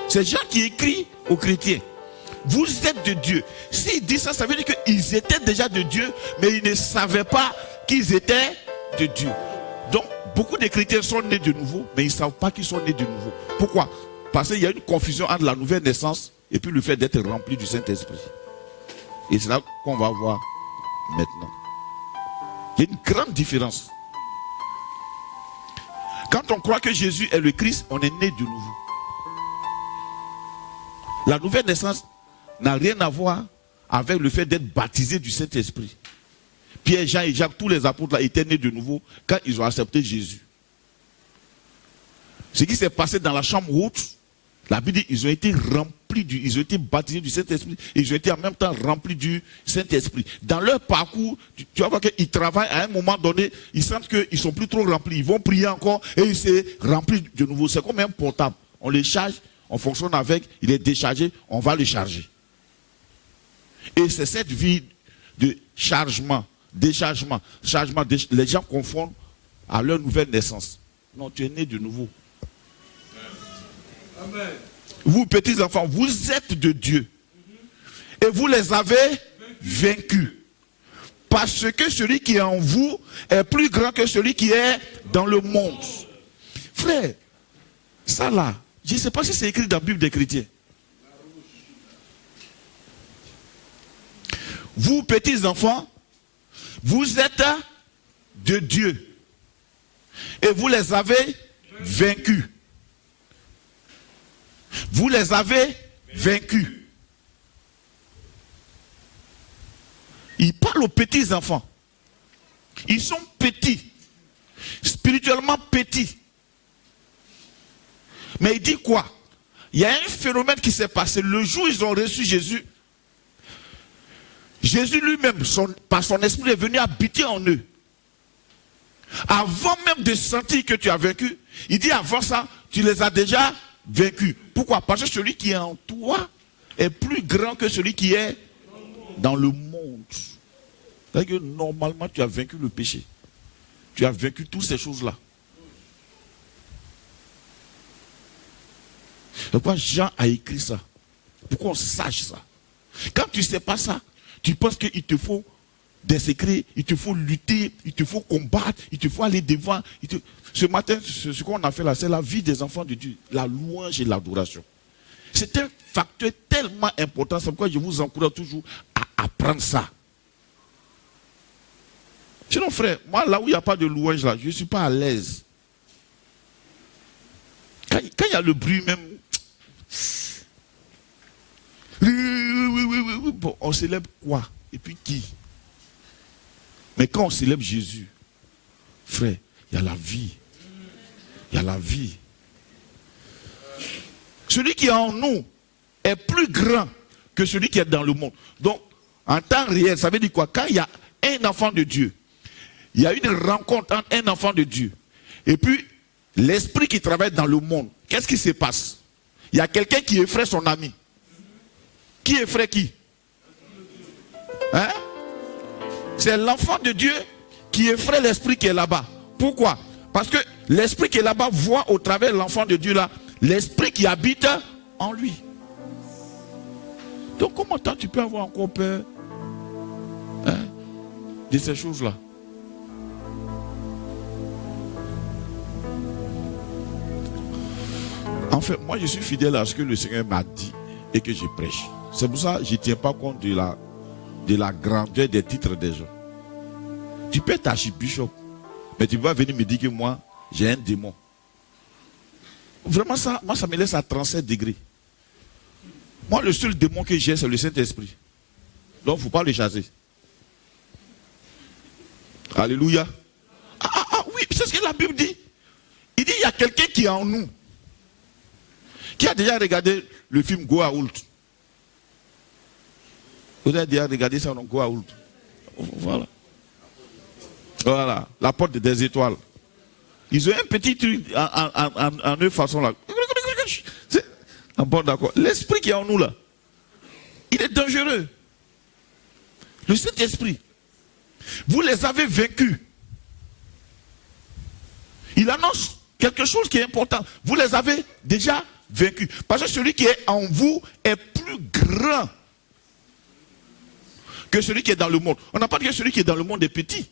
C'est Jean qui écrit aux chrétiens. Vous êtes de Dieu. S'il dit ça, ça veut dire qu'ils étaient déjà de Dieu, mais ils ne savaient pas qu'ils étaient de Dieu. Donc, beaucoup de chrétiens sont nés de nouveau, mais ils ne savent pas qu'ils sont nés de nouveau. Pourquoi? Parce qu'il y a une confusion entre la nouvelle naissance et puis le fait d'être rempli du Saint-Esprit. Et c'est là qu'on va voir maintenant. Il y a une grande différence. Quand on croit que Jésus est le Christ, on est né de nouveau. La nouvelle naissance n'a rien à voir avec le fait d'être baptisé du Saint-Esprit. Pierre, Jean et Jacques, tous les apôtres là, étaient nés de nouveau quand ils ont accepté Jésus. Ce qui s'est passé dans la chambre haute, la Bible dit ils ont été remplis, ils ont été baptisés du Saint-Esprit et ils ont été en même temps remplis du Saint-Esprit. Dans leur parcours, tu vas voir qu'ils travaillent à un moment donné, ils sentent qu'ils ne sont plus trop remplis. Ils vont prier encore et ils se remplissent de nouveau. C'est comme un portable. On les charge, on fonctionne avec, il est déchargé, on va le charger. Et c'est cette vie de chargement, déchargement, les gens confondent à leur nouvelle naissance. Non, tu es né de nouveau. Amen. Vous, petits enfants, vous êtes de Dieu. Et vous les avez vaincus. Parce que celui qui est en vous est plus grand que celui qui est dans le monde. Frère, ça là, je ne sais pas si c'est écrit dans la Bible des chrétiens. Vous, petits enfants, vous êtes de Dieu. Et vous les avez vaincus. Vous les avez vaincus. Il parle aux petits enfants. Ils sont petits. Spirituellement petits. Mais il dit quoi? Il y a un phénomène qui s'est passé. Le jour où ils ont reçu Jésus, Jésus lui-même, par son esprit, est venu habiter en eux. Avant même de sentir que tu as vaincu, il dit avant ça, tu les as déjà vaincus. Pourquoi? Parce que celui qui est en toi est plus grand que celui qui est dans le monde. C'est-à-dire que normalement, tu as vaincu le péché. Tu as vaincu toutes ces choses-là. Pourquoi Jean a écrit ça? Pourquoi on sache ça? Quand tu ne sais pas ça, tu penses qu'il te faut des secrets, il te faut lutter, il te faut combattre, il te faut aller devant. Ce matin, ce qu'on a fait là, c'est la vie des enfants de Dieu, la louange et l'adoration. C'est un facteur tellement important, c'est pourquoi je vous encourage toujours à apprendre ça. Sinon, frère, moi, là où il n'y a pas de louange, là, je ne suis pas à l'aise. Quand il y a le bruit même, bon, on célèbre quoi? Et puis qui? Mais quand on célèbre Jésus, frère, il y a la vie. Il y a la vie. Celui qui est en nous est plus grand que celui qui est dans le monde. Donc, en temps réel, ça veut dire quoi? Quand il y a un enfant de Dieu, il y a une rencontre entre un enfant de Dieu et puis l'esprit qui travaille dans le monde. Qu'est-ce qui se passe? Il y a quelqu'un qui effraie son ami. Qui effraie qui? Hein? C'est l'enfant de Dieu qui effraie l'esprit qui est là-bas. Pourquoi? Parce que l'esprit qui est là-bas voit au travers de l'enfant de Dieu là, l'esprit qui habite en lui. Donc comment toi tu peux avoir encore peur de ces choses-là? En fait, moi je suis fidèle à ce que le Seigneur m'a dit et que je prêche. C'est pour ça que je ne tiens pas compte de la grandeur des titres des gens. Tu peux être archibishop, mais tu vas venir me dire que moi, j'ai un démon. Vraiment, ça me laisse à 37 degrés. Moi, le seul démon que j'ai, c'est le Saint-Esprit. Donc, il ne faut pas le chasser. Alléluia. Oui, c'est ce que la Bible dit. Il dit, il y a quelqu'un qui est en nous. Qui a déjà regardé le film Goa'uld? Vous avez déjà regardé ça dans Goa'uld? Voilà. Voilà, la porte des étoiles. Ils ont un petit truc en eux façon là. Bon, d'accord. L'esprit qui est en nous là, il est dangereux. Le Saint-Esprit. Vous les avez vaincus. Il annonce quelque chose qui est important. Vous les avez déjà vaincus. Parce que celui qui est en vous est plus grand que celui qui est dans le monde. On n'a pas dit que celui qui est dans le monde est petit.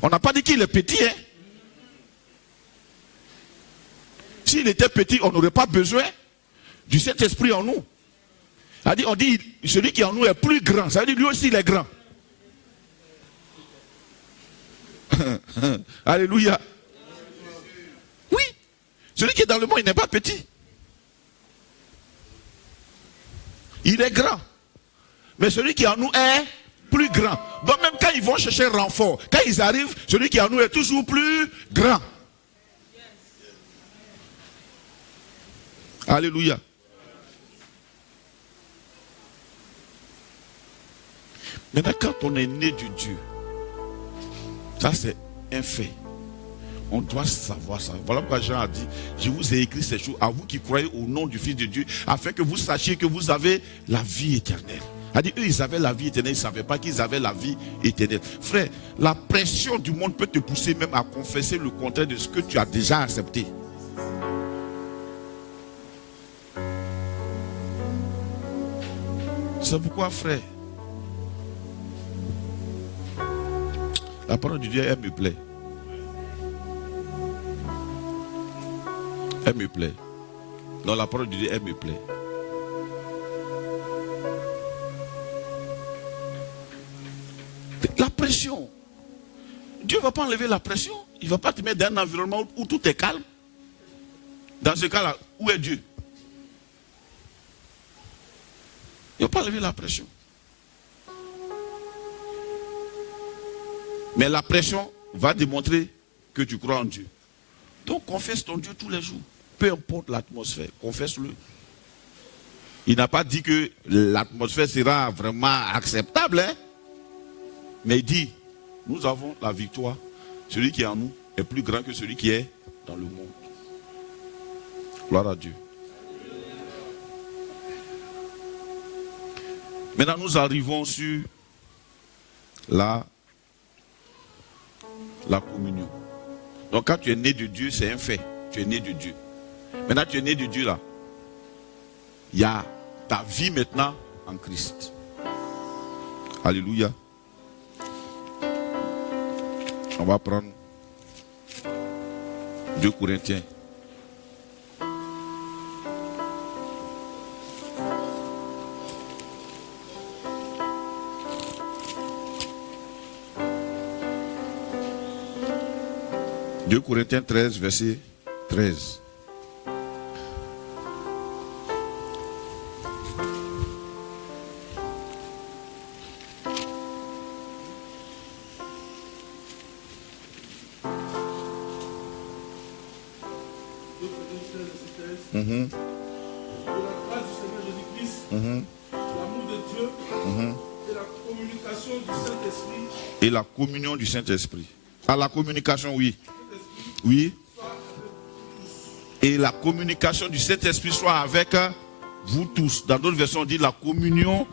On n'a pas dit qu'il est petit, hein. S'il était petit, on n'aurait pas besoin du Saint-Esprit en nous. On dit celui qui est en nous est plus grand. Ça veut dire lui aussi il est grand. Alléluia. Oui. Celui qui est dans le monde, il n'est pas petit. Il est grand. Mais celui qui est en nous est plus grand. Donc même quand ils vont chercher renfort, quand ils arrivent, celui qui est en nous est toujours plus grand. Alléluia. Maintenant, quand on est né de Dieu, ça c'est un fait. On doit savoir ça. Voilà pourquoi Jean a dit, je vous ai écrit ces choses à vous qui croyez au nom du Fils de Dieu, afin que vous sachiez que vous avez la vie éternelle. Il a dit, eux, ils avaient la vie éternelle, ils ne savaient pas qu'ils avaient la vie éternelle. Frère, la pression du monde peut te pousser même à confesser le contraire de ce que tu as déjà accepté. C'est pourquoi, frère, la parole de Dieu, elle me plaît. Elle me plaît. Non, la parole de Dieu, elle me plaît. La pression. Dieu ne va pas enlever la pression. Il ne va pas te mettre dans un environnement où tout est calme. Dans ce cas-là, où est Dieu? Il ne va pas enlever la pression. Mais la pression va démontrer que tu crois en Dieu. Donc confesse ton Dieu tous les jours. Peu importe l'atmosphère, confesse-le. Il n'a pas dit que l'atmosphère sera vraiment acceptable. Hein? Mais il dit, nous avons la victoire. Celui qui est en nous est plus grand que celui qui est dans le monde. Gloire à Dieu. Maintenant, nous arrivons sur la communion. Donc, quand tu es né de Dieu, c'est un fait. Tu es né de Dieu. Maintenant, tu es né de Dieu là. Il y a ta vie maintenant en Christ. Alléluia. On va prendre 2 Corinthiens. Deux Corinthiens 13, verset 13. De la grâce du Seigneur Jésus-Christ, l'amour de Dieu et la communication du Saint-Esprit. Et la communion du Saint-Esprit. Ah, la communication, oui. Oui. Et la communication du Saint-Esprit soit avec vous tous. Dans d'autres versions, on dit la communion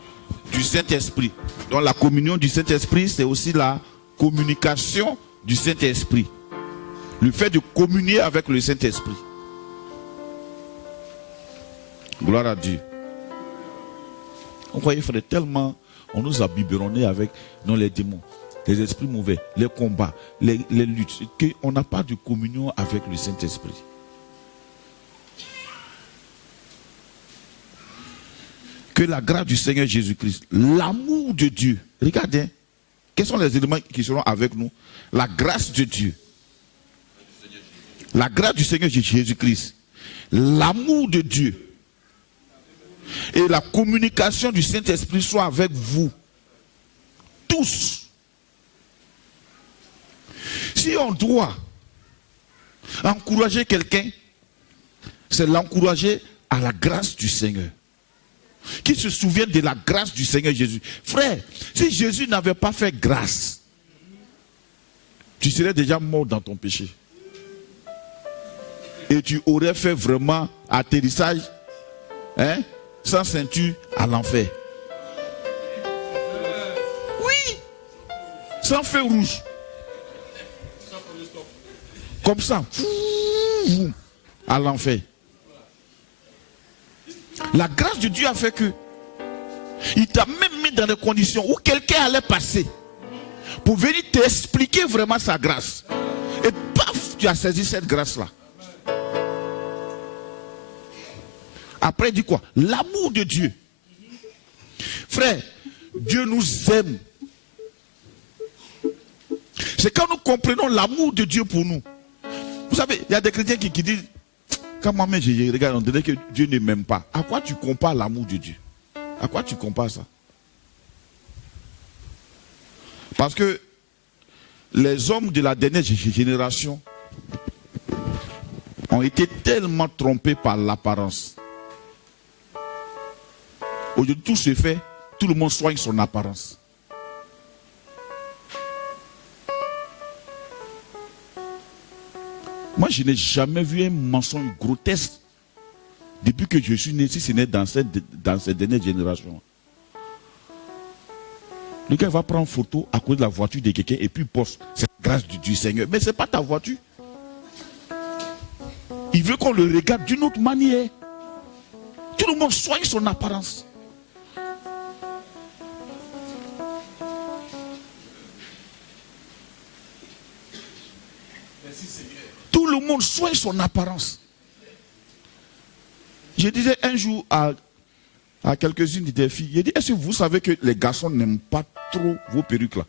du Saint-Esprit. Donc la communion du Saint-Esprit, c'est aussi la communication du Saint-Esprit. Le fait de communier avec le Saint-Esprit. Gloire à Dieu. On croyait, frère, tellement on nous a biberonnés avec les démons, les esprits mauvais, les combats, les luttes, qu'on n'a pas de communion avec le Saint-Esprit. Que la grâce du Seigneur Jésus-Christ, l'amour de Dieu, regardez, quels sont les éléments qui seront avec nous? La grâce de Dieu, la grâce du Seigneur Jésus-Christ, l'amour de Dieu et la communication du Saint-Esprit soient avec vous tous. Si on doit encourager quelqu'un, c'est l'encourager à la grâce du Seigneur. Qui se souviennent de la grâce du Seigneur Jésus. Frère, si Jésus n'avait pas fait grâce, tu serais déjà mort dans ton péché. Et tu aurais fait vraiment atterrissage, sans ceinture à l'enfer. Oui. Sans feu rouge. Comme ça. À l'enfer. La grâce de Dieu a fait que il t'a même mis dans des conditions où quelqu'un allait passer pour venir t'expliquer vraiment sa grâce. Et paf, tu as saisi cette grâce-là. Après, il dit quoi? L'amour de Dieu. Frère, Dieu nous aime. C'est quand nous comprenons l'amour de Dieu pour nous. Vous savez, il y a des chrétiens qui disent, quand moi-même je regarde, on dirait que Dieu ne m'aime pas. À quoi tu compares l'amour de Dieu? À quoi tu compares ça? Parce que les hommes de la dernière génération ont été tellement trompés par l'apparence. Aujourd'hui, tout se fait, tout le monde soigne son apparence. Moi, je n'ai jamais vu un mensonge grotesque depuis que je suis né, si ce n'est dans cette dernière génération. Le gars va prendre une photo à cause de la voiture de quelqu'un et puis poste. C'est la grâce du Seigneur. Mais ce n'est pas ta voiture. Il veut qu'on le regarde d'une autre manière. Tout le monde soigne son apparence. Tout le monde soigne son apparence. Je disais un jour à quelques-unes des filles, j'ai dit, est-ce que vous savez que les garçons n'aiment pas trop vos perruques là?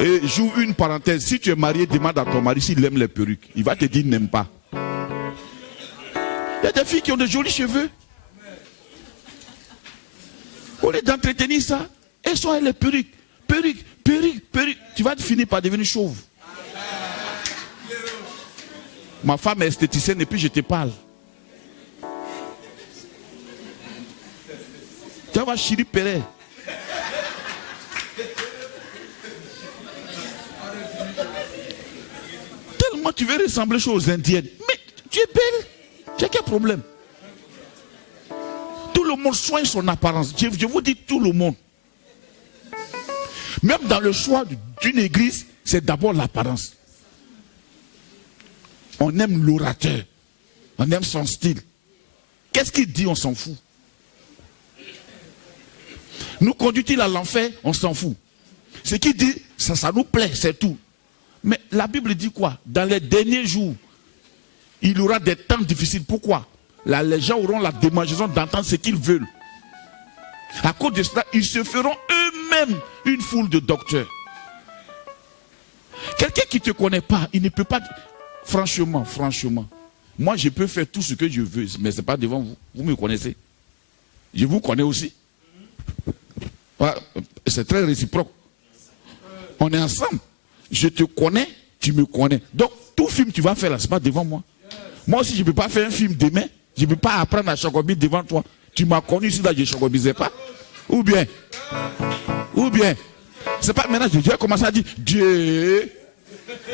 Et j'ouvre une parenthèse, si tu es marié, demande à ton mari s'il aime les perruques. Il va te dire n'aime pas. Il y a des filles qui ont de jolis cheveux. Au lieu d'entretenir ça, elles sont les perruques. Perruque. Tu vas finir par devenir chauve. Ma femme est esthéticienne et puis je te parle. Tu vas Chiri Perret. Tellement tu veux ressembler aux Indiennes. Mais tu es belle. Tu as quel problème? Tout le monde soigne son apparence. Je vous dis tout le monde. Même dans le choix d'une église, c'est d'abord l'apparence. On aime l'orateur. On aime son style. Qu'est-ce qu'il dit? On s'en fout. Nous conduit-il à l'enfer? On s'en fout. Ce qu'il dit, ça nous plaît, c'est tout. Mais la Bible dit quoi? Dans les derniers jours, il y aura des temps difficiles. Pourquoi? Les gens auront la démangeaison d'entendre ce qu'ils veulent. À cause de cela, ils se feront eux-mêmes une foule de docteurs. Quelqu'un qui ne te connaît pas, il ne peut pas... Franchement, moi je peux faire tout ce que je veux, mais ce n'est pas devant vous. Vous me connaissez. Je vous connais aussi. Ouais, c'est très réciproque. On est ensemble. Je te connais, tu me connais. Donc, tout film que tu vas faire là, ce n'est pas devant moi. Moi aussi, je ne peux pas faire un film demain. Je ne peux pas apprendre à chocobi devant toi. Tu m'as connu ici, là, je ne chocobisais pas. Ou bien, c'est pas maintenant, je vais commencer à dire Dieu.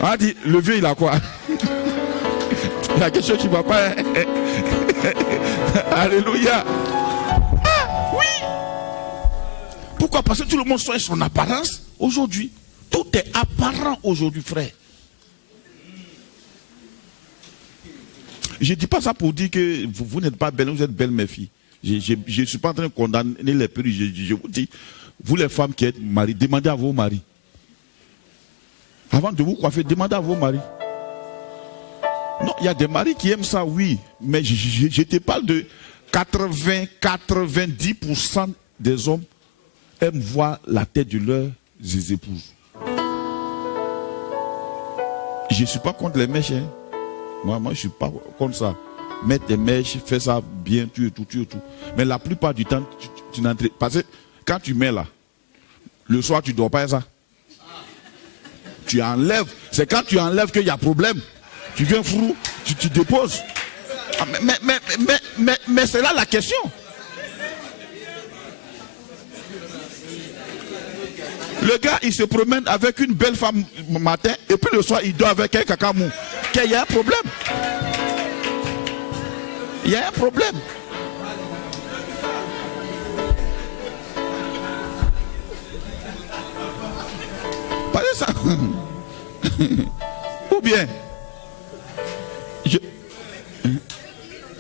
On a dit, le vieux, il a quoi? Il y a quelque chose qui ne va pas. Alléluia. Ah, oui. Pourquoi? Parce que tout le monde soigne son apparence aujourd'hui. Tout est apparent aujourd'hui, frère. Je ne dis pas ça pour dire que vous n'êtes pas belle, vous êtes belle, mes filles. Je ne suis pas en train de condamner les perruques. Je vous dis, vous les femmes qui êtes mariées, demandez à vos maris. Avant de vous coiffer, demandez à vos maris. Non, il y a des maris qui aiment ça, oui. Mais je te parle de 90% des hommes aiment voir la tête de leurs épouses. Je ne suis pas contre les mèches. Hein. Moi, je ne suis pas contre ça. Mets tes mèches, fais ça bien, tu et tout. Mais la plupart du temps, tu n'entres pas. Parce que quand tu mets là, le soir, tu ne dors pas ça. Tu enlèves. C'est quand tu enlèves qu'il y a problème. Tu viens frou, tu déposes. Ah, mais c'est là la question. Le gars, il se promène avec une belle femme le matin et puis le soir, il dort avec un cacamou. Il y a un problème. Il y a un problème. Pas de ça. Ou bien.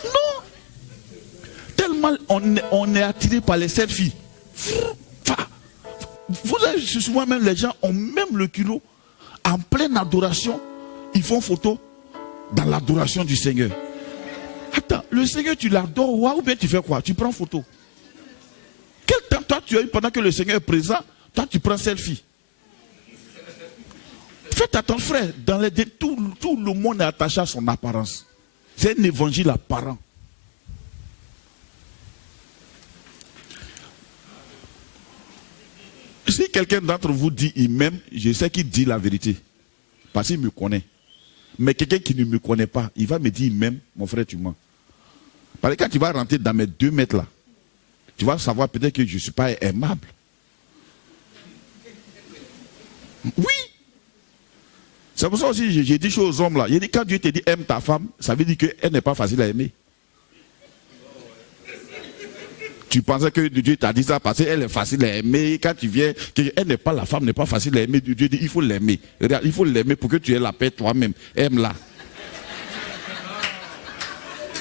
Non. Tellement on est attiré par les selfies. Vous avez souvent même les gens ont même le culot en pleine adoration. Ils font photo dans l'adoration du Seigneur. Attends, le Seigneur tu l'adores ou bien tu fais quoi? Tu prends photo. Quel temps? toi, tu as eu pendant que le Seigneur est présent, toi, tu prends selfie. Faites attention, frère. Tout le monde est attaché à son apparence. C'est un évangile apparent. Si quelqu'un d'entre vous dit il m'aime, je sais qu'il dit la vérité. Parce qu'il me connaît. Mais quelqu'un qui ne me connaît pas, il va me dire il m'aime, mon frère, tu mens. Parce que quand tu vas rentrer dans mes 2 mètres là, tu vas savoir peut-être que je ne suis pas aimable. Oui. C'est pour ça aussi j'ai dit aux hommes là. Il dit quand Dieu te dit aime ta femme, ça veut dire qu'elle n'est pas facile à aimer. Tu pensais que Dieu t'a dit ça parce qu'elle est facile à aimer. Quand tu viens, elle n'est pas la femme, n'est pas facile à aimer. Dieu dit il faut l'aimer. Regarde, il faut l'aimer pour que tu aies la paix toi-même. Aime-la.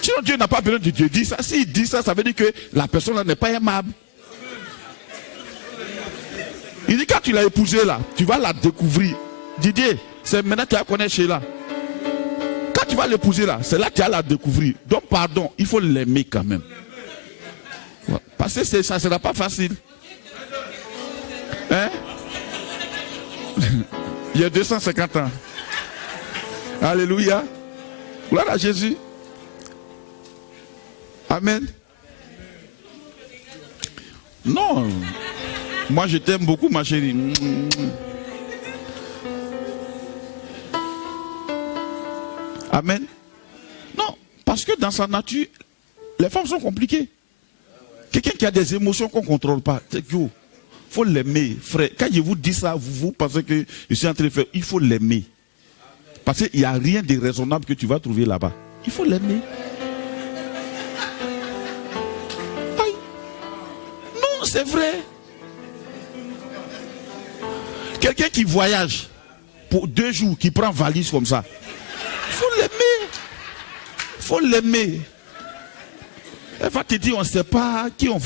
Sinon Dieu n'a pas besoin de Dieu dire ça. S'il dit ça, ça veut dire que la personne là n'est pas aimable. Il dit quand tu l'as épousée là, tu vas la découvrir. Didier, c'est maintenant que tu la connais chez là. Quand tu vas l'épouser là, c'est là que tu vas la découvrir. Donc pardon, il faut l'aimer quand même. Parce que ça ne sera pas facile. Hein? Il y a 250 ans. Alléluia. Gloire à Jésus. Amen. Non. Moi, je t'aime beaucoup, ma chérie. Amen. Non, parce que dans sa nature, les femmes sont compliquées. Quelqu'un qui a des émotions qu'on ne contrôle pas, il faut l'aimer, frère. Quand je vous dis ça, vous pensez que je suis en train de faire, il faut l'aimer. Parce qu'il n'y a rien de raisonnable que tu vas trouver là-bas. Il faut l'aimer. Non, c'est vrai. Quelqu'un qui voyage pour 2 jours, qui prend valise comme ça, il faut l'aimer. Il faut l'aimer. Elle va te dire, on ne sait pas qui on.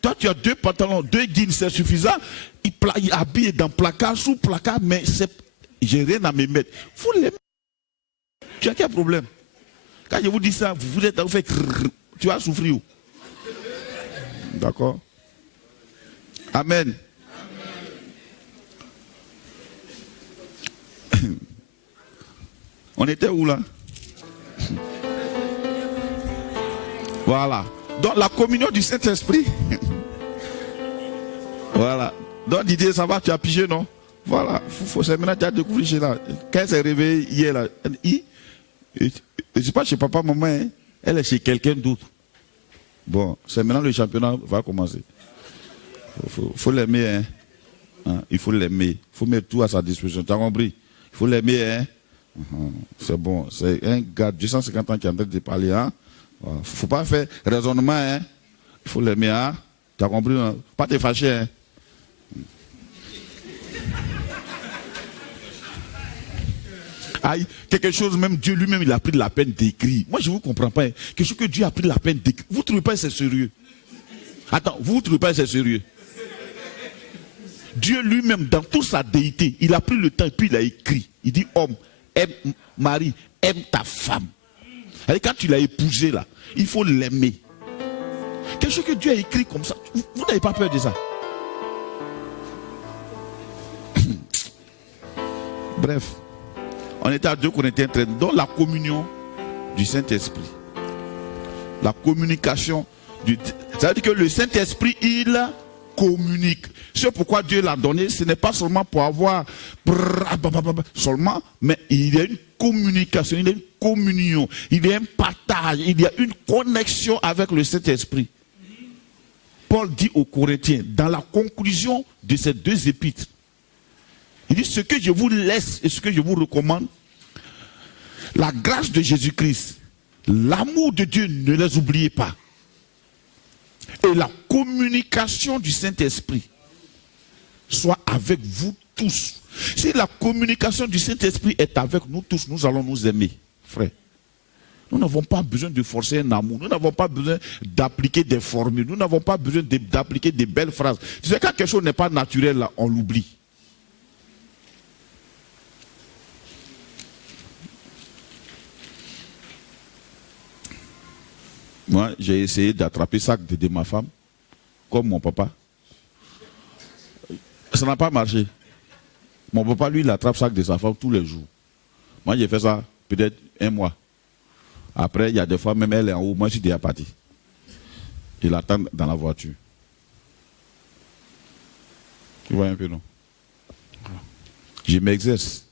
Toi, tu as 2 pantalons, 2 jeans, c'est suffisant. Il habille dans placard, sous placard, mais j'ai rien à me mettre. Il faut l'aimer. Tu as quel problème? Quand je vous dis ça, vous êtes en fait, tu vas souffrir. D'accord? Amen. On était où là? Voilà. Donc la communion du Saint-Esprit. Voilà. Donc Didier, ça va, tu as pigé, non? Voilà. C'est maintenant que tu as découvert chez là. Quand elle s'est réveillée hier, là, je ne suis pas chez papa, maman, hein. Elle est chez quelqu'un d'autre. Bon, c'est maintenant le championnat va commencer. Il faut l'aimer, hein. Il faut l'aimer. Il faut mettre tout à sa disposition. Tu as compris? Il faut l'aimer, hein. C'est bon. C'est un gars de 250 ans qui est en train de parler, hein. Il ne faut pas faire raisonnement, hein. Il faut l'aimer, hein. Tu as compris, hein? Pas te fâcher, hein. Aïe, quelque chose, même Dieu lui-même, il a pris de la peine d'écrire. Moi, je ne vous comprends pas. Hein. Quelque chose que Dieu a pris de la peine d'écrire. Vous ne trouvez pas que c'est sérieux? Attends, vous ne trouvez pas que c'est sérieux? Dieu lui-même, dans toute sa déité, il a pris le temps et puis il a écrit. Il dit, homme, aime Marie, aime ta femme. Et quand tu l'as épousée là, il faut l'aimer. Quelque chose que Dieu a écrit comme ça. Vous n'avez pas peur de ça? Bref. On était à 2 Corinthiens 13. Dans la communion du Saint-Esprit. La communication. Ça veut dire que le Saint-Esprit, il communique. C'est pourquoi Dieu l'a donné. Ce n'est pas seulement pour avoir seulement, mais il y a une communication, il y a une communion, il y a un partage, il y a une connexion avec le Saint-Esprit. Paul dit aux Corinthiens, dans la conclusion de ces 2 épîtres, il dit, ce que je vous laisse et ce que je vous recommande, la grâce de Jésus-Christ, l'amour de Dieu, ne les oubliez pas. Et la communication du Saint-Esprit soit avec vous tous. Si la communication du Saint-Esprit est avec nous tous, nous allons nous aimer, frère. Nous n'avons pas besoin de forcer un amour. Nous n'avons pas besoin d'appliquer des formules. Nous n'avons pas besoin d'appliquer des belles phrases. Tu sais, quand quelque chose n'est pas naturel, là, on l'oublie. Moi, j'ai essayé d'attraper ça de ma femme, comme mon papa. Ça n'a pas marché. Mon papa, lui, il attrape ça de sa femme tous les jours. Moi, j'ai fait ça peut-être un mois. Après, il y a des fois, même elle est en haut, moi, je suis déjà parti. Il attend dans la voiture. Tu vois un peu, non? Je m'exerce.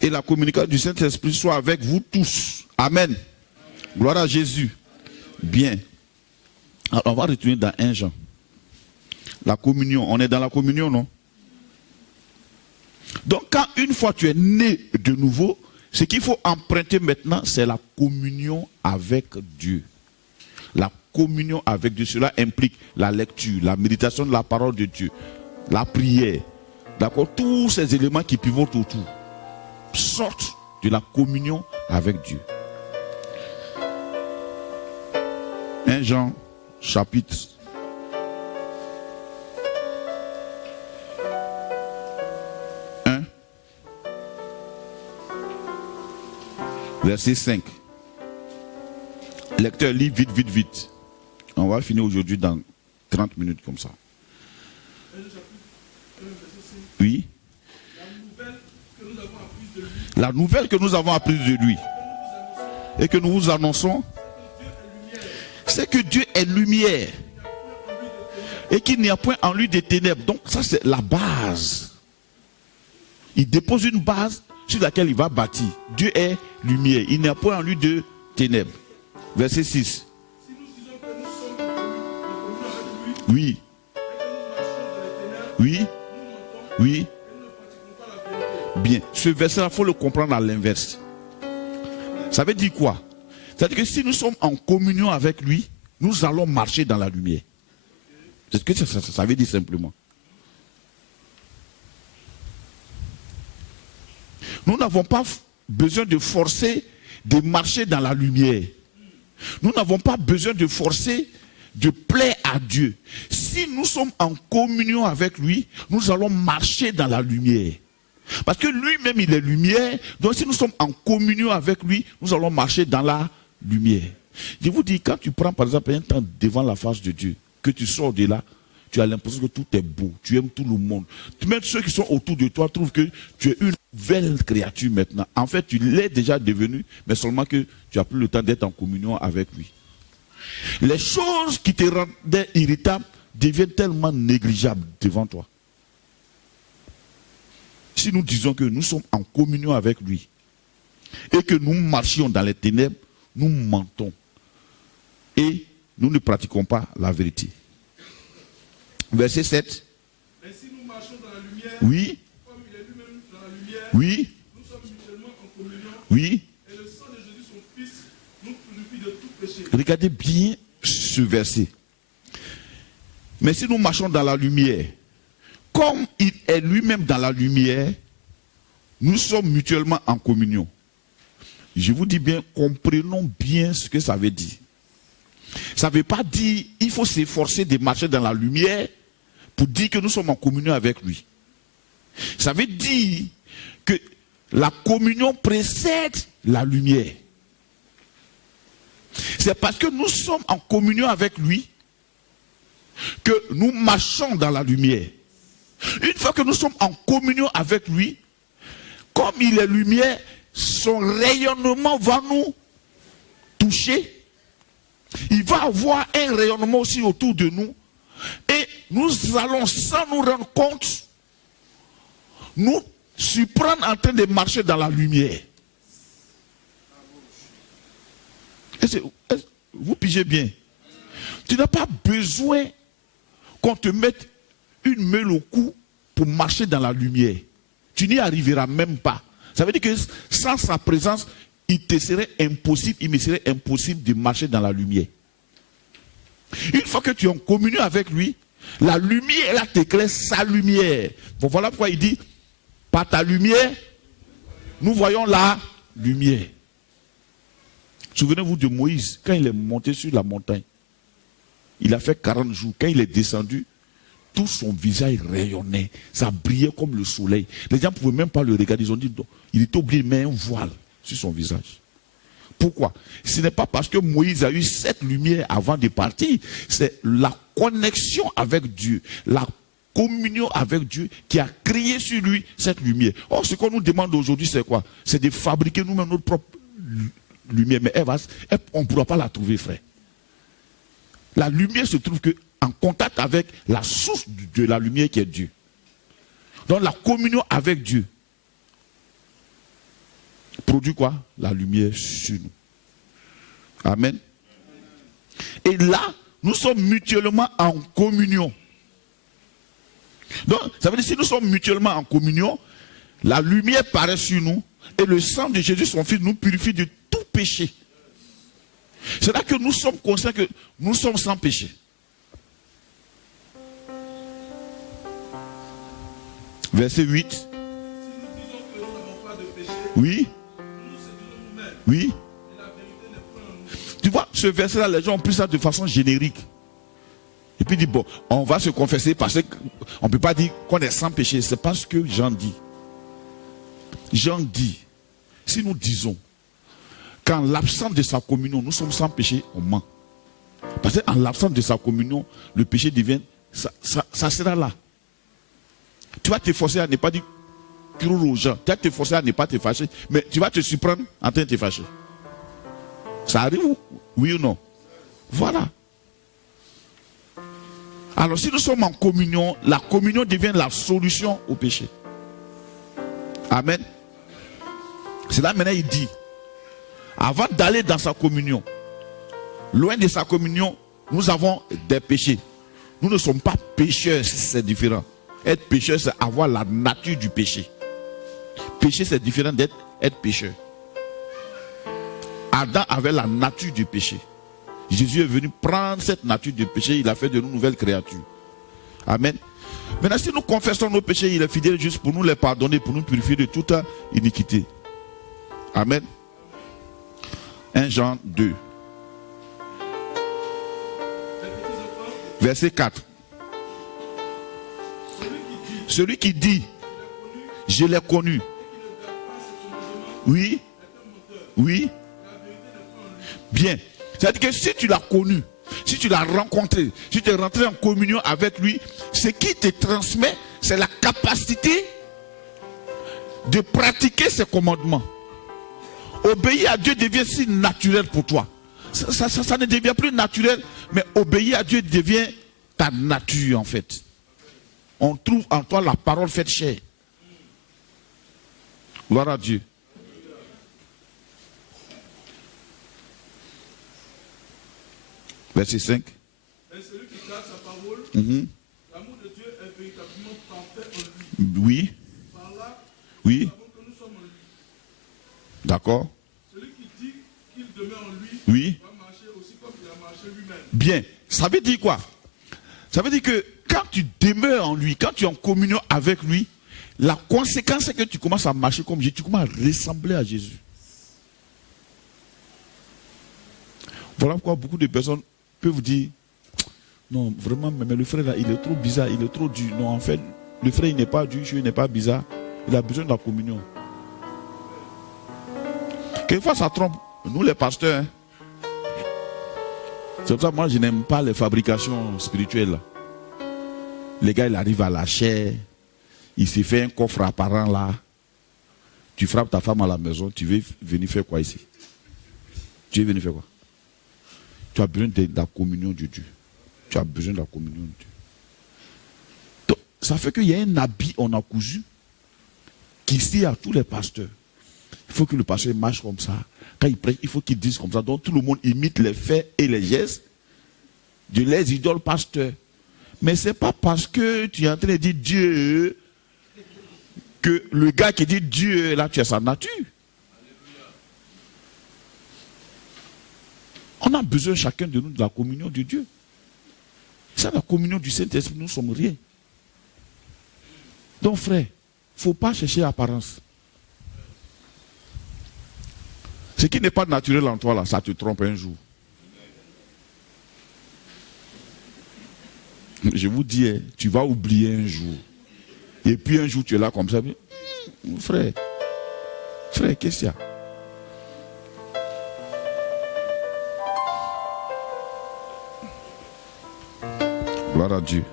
Et la communication du Saint-Esprit soit avec vous tous. Amen. Gloire à Jésus. Bien. Alors, on va retourner dans 1 Jean. La communion. On est dans la communion, non? Donc, quand une fois tu es né de nouveau, ce qu'il faut emprunter maintenant, c'est la communion avec Dieu. La communion avec Dieu, cela implique la lecture, la méditation de la parole de Dieu, la prière. D'accord? Tous ces éléments qui pivotent autour sortent de la communion avec Dieu. 1 Jean, chapitre 1, verset 5. Lecteur, lis vite, vite, vite. On va finir aujourd'hui dans 30 minutes comme ça. Oui. La nouvelle que nous avons apprise de lui et que nous vous annonçons, c'est que Dieu est lumière et qu'il n'y a point en lui de ténèbres. Donc ça, c'est la base. Il dépose une base sur laquelle il va bâtir. Dieu est lumière, il n'y a point en lui de ténèbres. Verset 6. Oui. Oui. Oui. Bien. Ce verset-là, il faut le comprendre à l'inverse. Ça veut dire quoi? C'est-à-dire que si nous sommes en communion avec lui, nous allons marcher dans la lumière. C'est ce que ça veut dire simplement. Nous n'avons pas besoin de forcer de marcher dans la lumière. Nous n'avons pas besoin de forcer de plaire à Dieu. Si nous sommes en communion avec lui, nous allons marcher dans la lumière. Parce que lui-même, il est lumière. Donc si nous sommes en communion avec lui, nous allons marcher dans la lumière. Je vous dis, quand tu prends par exemple un temps devant la face de Dieu, que tu sors de là, tu as l'impression que tout est beau, tu aimes tout le monde. Même ceux qui sont autour de toi trouvent que tu es une nouvelle créature maintenant. En fait, tu l'es déjà devenu, mais seulement que tu n'as plus le temps d'être en communion avec lui. Les choses qui te rendaient irritable deviennent tellement négligeables devant toi. Si nous disons que nous sommes en communion avec lui et que nous marchions dans les ténèbres, nous mentons et nous ne pratiquons pas la vérité. Verset 7. Mais si nous marchons dans la lumière, oui. Comme il est lui-même dans la lumière, oui. Nous sommes mutuellement en communion. Oui. Et le sang de Jésus, son Fils, nous purifie de tout péché. Regardez bien ce verset. Mais si nous marchons dans la lumière, comme il est lui-même dans la lumière, nous sommes mutuellement en communion. Je vous dis bien, comprenons bien ce que ça veut dire. Ça ne veut pas dire qu'il faut s'efforcer de marcher dans la lumière pour dire que nous sommes en communion avec lui. Ça veut dire que la communion précède la lumière. C'est parce que nous sommes en communion avec lui que nous marchons dans la lumière. Une fois que nous sommes en communion avec lui, comme il est lumière, son rayonnement va nous toucher. Il va avoir un rayonnement aussi autour de nous. Et nous allons, sans nous rendre compte, nous surprendre en train de marcher dans la lumière. Vous pigez bien. Tu n'as pas besoin qu'on te mette une meule au cou pour marcher dans la lumière. Tu n'y arriveras même pas. Ça veut dire que sans sa présence, il me serait impossible de marcher dans la lumière. Une fois que tu es en communion avec lui, la lumière, là, t'éclaire sa lumière. Bon, voilà pourquoi il dit, par ta lumière, nous voyons la lumière. Souvenez-vous de Moïse, quand il est monté sur la montagne, il a fait 40 jours. Quand il est descendu, tout son visage rayonnait. Ça brillait comme le soleil. Les gens ne pouvaient même pas le regarder. Ils ont dit, non, il était obligé de mettre un voile sur son visage. Pourquoi? Ce n'est pas parce que Moïse a eu cette lumière avant de partir. C'est la connexion avec Dieu, la communion avec Dieu qui a créé sur lui cette lumière. Or, ce qu'on nous demande aujourd'hui, c'est quoi? C'est de fabriquer nous-mêmes notre propre lumière. Mais on ne pourra pas la trouver, frère. La lumière se trouve en contact avec la source de la lumière qui est Dieu. Donc la communion avec Dieu produit quoi? La lumière sur nous. Amen. Et là, nous sommes mutuellement en communion. Donc, ça veut dire que si nous sommes mutuellement en communion, la lumière paraît sur nous et le sang de Jésus, son Fils, nous purifie de tout péché. C'est là que nous sommes conscients que nous sommes sans péché. Verset 8. Si nous disons que nous n'avons pas de péché, Oui. nous nous séduisons nous-mêmes. Oui. Et la vérité n'est point en nous. Tu vois, ce verset-là, les gens ont pris ça de façon générique. Et puis ils disent, bon, on va se confesser parce qu'on ne peut pas dire qu'on est sans péché. C'est pas ce que Jean dit. Jean dit, si nous disons qu'en l'absence de sa communion, nous sommes sans péché, on ment. Parce qu'en l'absence de sa communion, le péché devient, ça sera là. Tu vas te forcer à ne pas dire aux gens. Tu vas te forcer à ne pas te fâcher. Mais tu vas te surprendre en train de te fâcher. Ça arrive, oui ou non? Voilà. Alors si nous sommes en communion, la communion devient la solution au péché. Amen. C'est là maintenant il dit, avant d'aller dans sa communion, loin de sa communion, nous avons des péchés. Nous ne sommes pas pécheurs, c'est différent. Être pécheur, c'est avoir la nature du péché. Péché, c'est différent d'être pécheur. Adam avait la nature du péché. Jésus est venu prendre cette nature du péché. Il a fait de nous nouvelles créatures. Amen. Maintenant, si nous confessons nos péchés, il est fidèle juste pour nous les pardonner, pour nous purifier de toute iniquité. Amen. 1 Jean 2. Verset 4. Celui qui dit, je l'ai connu. Oui. Oui. Bien. C'est-à-dire que si tu l'as connu, si tu l'as rencontré, si tu es rentré en communion avec lui, ce qui te transmet, c'est la capacité de pratiquer ses commandements. Obéir à Dieu devient si naturel pour toi. Ça ne devient plus naturel, mais obéir à Dieu devient ta nature en fait. On trouve en toi la parole faite chair. Gloire à Dieu. Verset 5. Et celui qui garde sa parole, l'amour de Dieu est véritablement parfait en lui. Oui. Par là, Oui. nous savons que nous sommes en lui. D'accord. Celui qui dit qu'il demeure en lui, Oui. va marcher aussi comme il a marché lui-même. Bien. Ça veut dire quoi? Ça veut dire que quand tu demeures en lui, quand tu es en communion avec lui, la conséquence c'est que tu commences à marcher comme Jésus, tu commences à ressembler à Jésus. Voilà pourquoi beaucoup de personnes peuvent vous dire, non, vraiment, mais le frère là, il est trop bizarre, il est trop dur. Non, en fait, le frère, il n'est pas dur, il n'est pas bizarre. Il a besoin de la communion. Quelquefois, ça trompe. Nous, les pasteurs, hein. C'est pour ça que moi, je n'aime pas les fabrications spirituelles. Là. Les gars, il arrive à la chair, il s'est fait un coffre apparent là. Tu frappes ta femme à la maison, tu veux venir faire quoi ici? Tu veux venir faire quoi? Tu as besoin de la communion de Dieu. Tu as besoin de la communion de Dieu. Donc, ça fait qu'il y a un habit on a cousu qui sert à tous les pasteurs. Il faut que le pasteur marche comme ça. Quand il prêche, il faut qu'il dise comme ça. Donc tout le monde imite les faits et les gestes de les idoles pasteurs. Mais ce n'est pas parce que tu es en train de dire Dieu que le gars qui dit Dieu, là tu as sa nature. On a besoin chacun de nous de la communion de Dieu. Sans la communion du Saint-Esprit, nous ne sommes rien. Donc frère, il ne faut pas chercher apparence. Ce qui n'est pas naturel en toi, là, ça te trompe un jour. Je vous dis, tu vas oublier un jour. Et puis un jour, tu es là comme ça. Frère, qu'est-ce qu'il y a? Gloire à Dieu.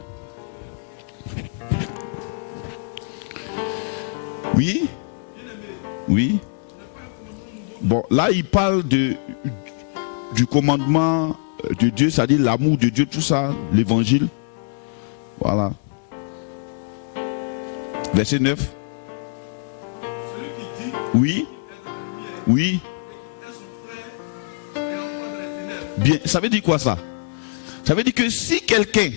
Oui? Oui? Bon, là, il parle du commandement de Dieu, c'est-à-dire l'amour de Dieu, tout ça, l'évangile. Voilà. Verset 9. Oui? Oui? Bien, ça veut dire quoi ça? Ça veut dire que si quelqu'un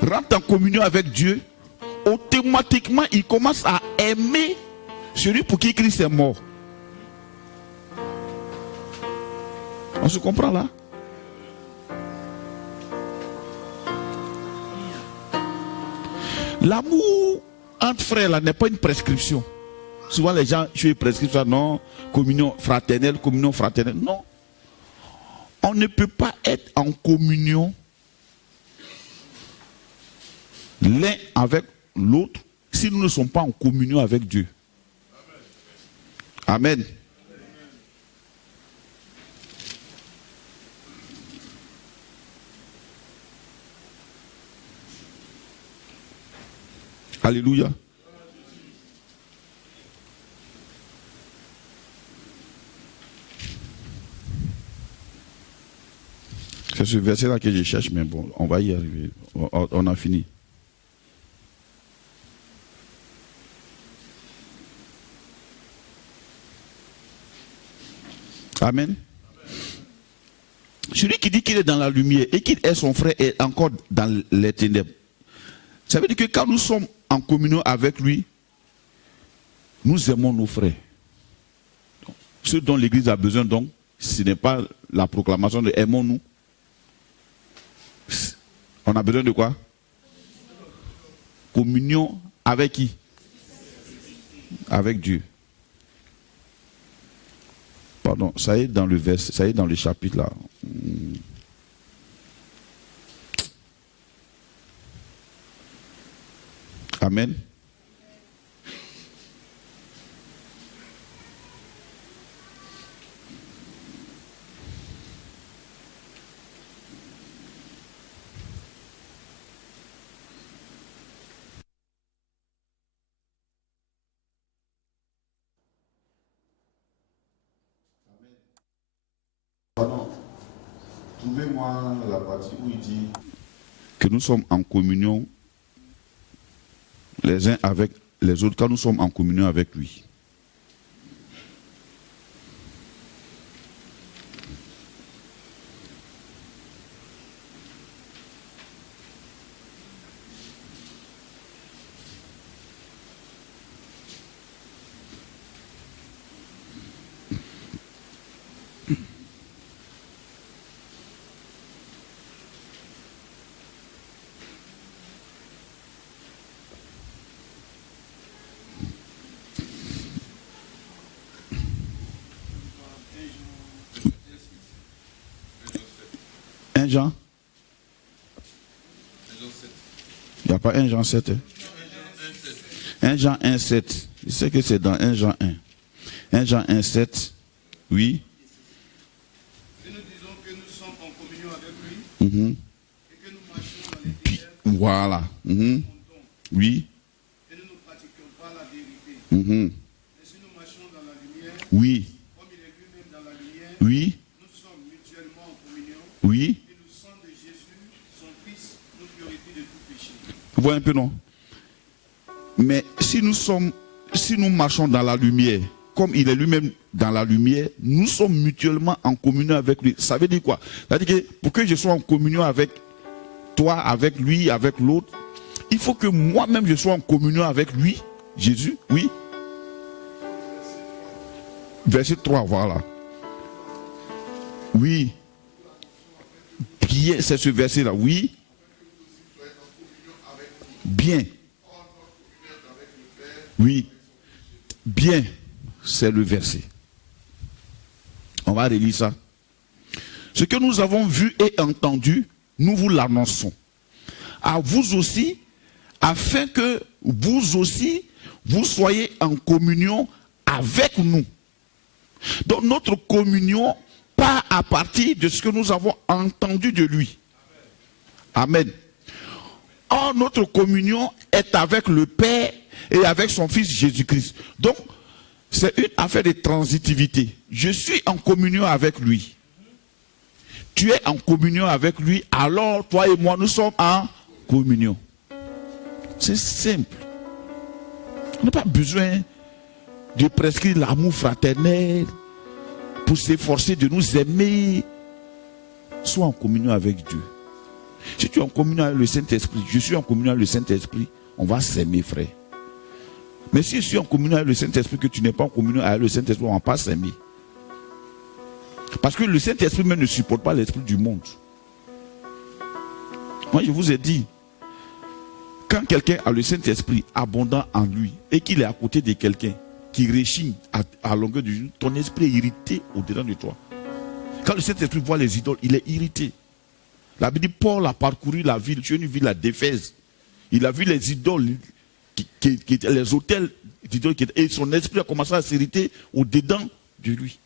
rentre en communion avec Dieu, automatiquement il commence à aimer celui pour qui Christ est mort. On se comprend là? L'amour entre frères là n'est pas une prescription. Souvent les gens prescrivent ça, non, communion fraternelle. Non. On ne peut pas être en communion l'un avec l'autre si nous ne sommes pas en communion avec Dieu. Amen. Alléluia. C'est ce verset-là que je cherche, mais bon, on va y arriver. On a fini. Amen. Celui qui dit qu'il est dans la lumière et qu'il est son frère est encore dans les ténèbres. Ça veut dire que quand nous sommes en communion avec lui, nous aimons nos frères. Ce dont l'Église a besoin donc, ce n'est pas la proclamation de aimons-nous. On a besoin de quoi? Communion avec qui? Avec Dieu. Pardon, ça y est dans le verset, ça y est dans le chapitre là. Amen. Pardon, trouvez-moi la partie où il dit que nous sommes en communion les uns avec les autres quand nous sommes en communion avec lui. Jean. Il n'y a pas 1 Jean 7. 1 Jean 1, 7. Je sais que c'est dans 1 Jean 1. 1 Jean 1, 7. Oui. Et nous disons que nous sommes en communion avec lui. Et que nous marchons dans les ténèbres. Voilà. Oui. Et nous ne pratiquons pas la vérité. Mais si nous marchons dans la lumière, oui. Comme il est lui-même dans la lumière, oui. Nous sommes mutuellement en communion. Oui. Vous voyez un peu, non? Mais si nous marchons dans la lumière, comme il est lui-même dans la lumière, nous sommes mutuellement en communion avec lui. Ça veut dire quoi? Ça veut dire que pour que je sois en communion avec toi, avec lui, avec l'autre, il faut que moi-même je sois en communion avec lui, Jésus, oui. Verset 3, voilà. Oui. Bien, c'est ce verset-là, oui. Bien. Oui. Bien, c'est le verset. On va relire ça. Ce que nous avons vu et entendu, nous vous l'annonçons. À vous aussi, afin que vous aussi, vous soyez en communion avec nous. Donc notre communion part à partir de ce que nous avons entendu de lui. Amen. Or, notre communion est avec le Père et avec son Fils Jésus-Christ. Donc, c'est une affaire de transitivité. Je suis en communion avec lui. Tu es en communion avec lui, alors toi et moi, nous sommes en communion. C'est simple. On n'a pas besoin de prescrire l'amour fraternel pour s'efforcer de nous aimer. Sois en communion avec Dieu. Si tu es en communion avec le Saint-Esprit, je suis en communion avec le Saint-Esprit, on va s'aimer, frère. Mais si je suis en communion avec le Saint-Esprit, que tu n'es pas en communion avec le Saint-Esprit, on ne va pas s'aimer. Parce que le Saint-Esprit même ne supporte pas l'esprit du monde. Moi, je vous ai dit, quand quelqu'un a le Saint-Esprit abondant en lui et qu'il est à côté de quelqu'un qui réchigne à longueur de journée, ton esprit est irrité au-dedans de toi. Quand le Saint-Esprit voit les idoles, il est irrité. La Bible dit, Paul a parcouru la ville, une ville à d'Éphèse. Il a vu les idoles, les autels d'idoles, et son esprit a commencé à s'irriter au-dedans de lui.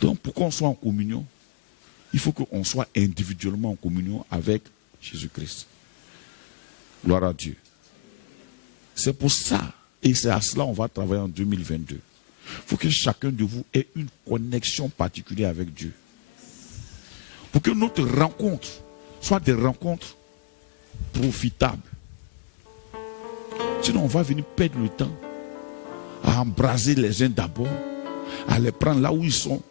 Donc, pour qu'on soit en communion, il faut qu'on soit individuellement en communion avec Jésus-Christ. Gloire à Dieu. C'est pour ça, et c'est à cela qu'on va travailler en 2022. Il faut que chacun de vous ait une connexion particulière avec Dieu. Pour que notre rencontre soit des rencontres profitables. Sinon, on va venir perdre le temps à embraser les uns d'abord, à les prendre là où ils sont,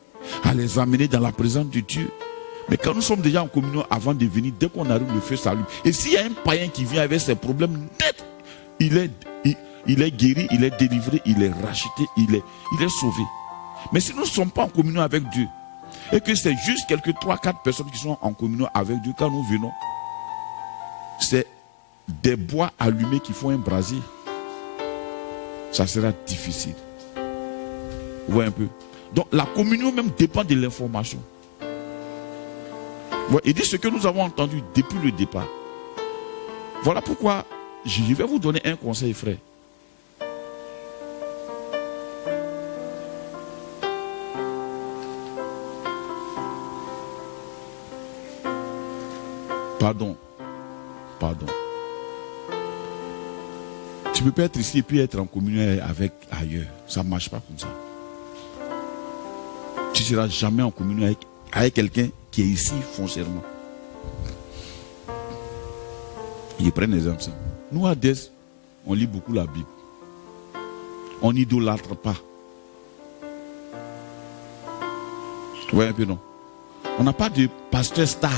à les amener dans la présence de Dieu. Mais quand nous sommes déjà en communion avant de venir, dès qu'on arrive, le feu s'allume. Et s'il y a un païen qui vient avec ses problèmes nets, il est guéri, il est délivré, il est racheté, il est sauvé. Mais si nous ne sommes pas en communion avec Dieu, et que c'est juste quelques 3-4 personnes qui sont en communion avec Dieu, quand nous venons, c'est des bois allumés qui font un brasier. Ça sera difficile. Vous voyez un peu? Donc la communion même dépend de l'information. Il dit ce que nous avons entendu depuis le départ. Voilà pourquoi je vais vous donner un conseil, frère. Pardon. Tu ne peux pas être ici et puis être en communion avec ailleurs. Ça ne marche pas comme ça. Tu ne seras jamais en communion avec quelqu'un qui est ici foncièrement. Je prends un exemple. Nous, à Des, on lit beaucoup la Bible. On n'idolâtre pas. Vous voyez un peu, non? On n'a pas de pasteur star.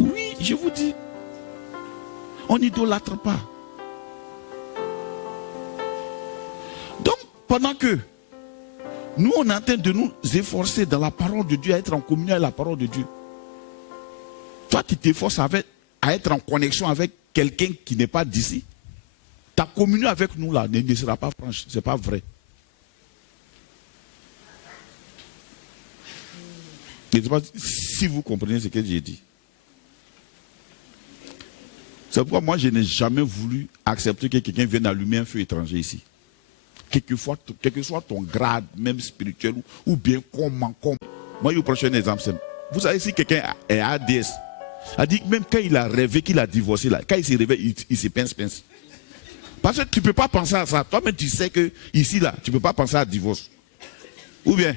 Oui, je vous dis. On n'idolâtre pas. Donc, pendant que nous, on est en train de nous efforcer dans la parole de Dieu, à être en communion avec la parole de Dieu. Toi, tu t'efforces à être en connexion avec quelqu'un qui n'est pas d'ici. Ta communion avec nous, là, ne sera pas franche. Ce n'est pas vrai. Je ne sais pas si vous comprenez ce que j'ai dit. C'est pourquoi moi, je n'ai jamais voulu accepter que quelqu'un vienne allumer un feu étranger ici. Quel que soit ton grade, même spirituel, ou bien comment. Moi, je vous prends un exemple. Vous savez, si quelqu'un est ADS, a dit même quand il a rêvé qu'il a divorcé, là, quand il se réveille, il se pince. Parce que tu ne peux pas penser à ça. Toi-même, tu sais que ici, là, tu ne peux pas penser à divorce. Ou bien,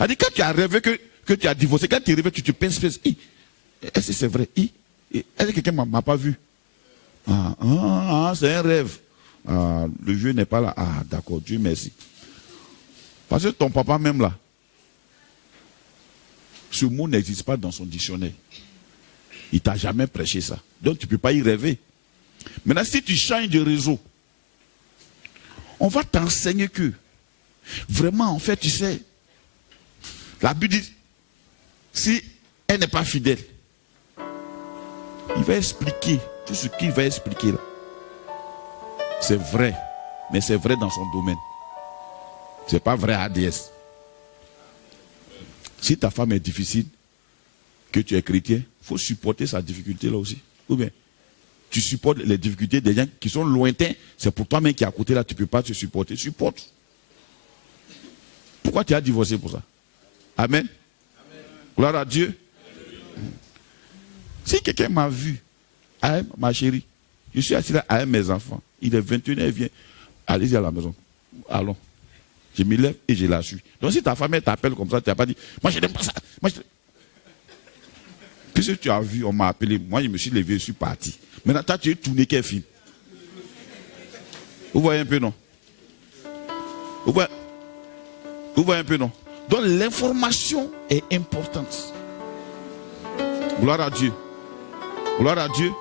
a dit quand tu as rêvé que tu as divorcé, quand tu es réveillé, tu te pinces. Est-ce que c'est vrai? Est-ce que quelqu'un ne m'a pas vu? C'est un rêve. Le vieux n'est pas là. Ah, d'accord, Dieu merci. Parce que ton papa même là, ce mot n'existe pas dans son dictionnaire. Il ne t'a jamais prêché ça. Donc tu ne peux pas y rêver. Maintenant, si tu changes de réseau, on va t'enseigner que vraiment, en fait, tu sais, la Bible dit, si elle n'est pas fidèle, il va expliquer tout ce qu'il va expliquer là. C'est vrai, mais c'est vrai dans son domaine. Ce n'est pas vrai à ADS. Si ta femme est difficile, que tu es chrétien, il faut supporter sa difficulté là aussi. Ou bien, tu supportes les difficultés des gens qui sont lointains, c'est pour toi-même qui est à côté là, tu ne peux pas te supporter. Supporte. Pourquoi tu as divorcé pour ça? Amen. Gloire à Dieu. Si quelqu'un m'a vu, ma chérie, je suis assis là avec mes enfants, il est 21h, elle vient, allez-y à la maison, allons. Je me lève et je la suis. Donc si ta femme t'appelle comme ça, tu n'as pas dit, moi je n'aime pas ça. Puisque tu as vu, on m'a appelé, moi je me suis levé, je suis parti. Maintenant, toi tu es tourné quel film? Vous voyez un peu, non? Vous voyez un peu, non? Donc l'information est importante. Gloire à Dieu. Gloire à Dieu.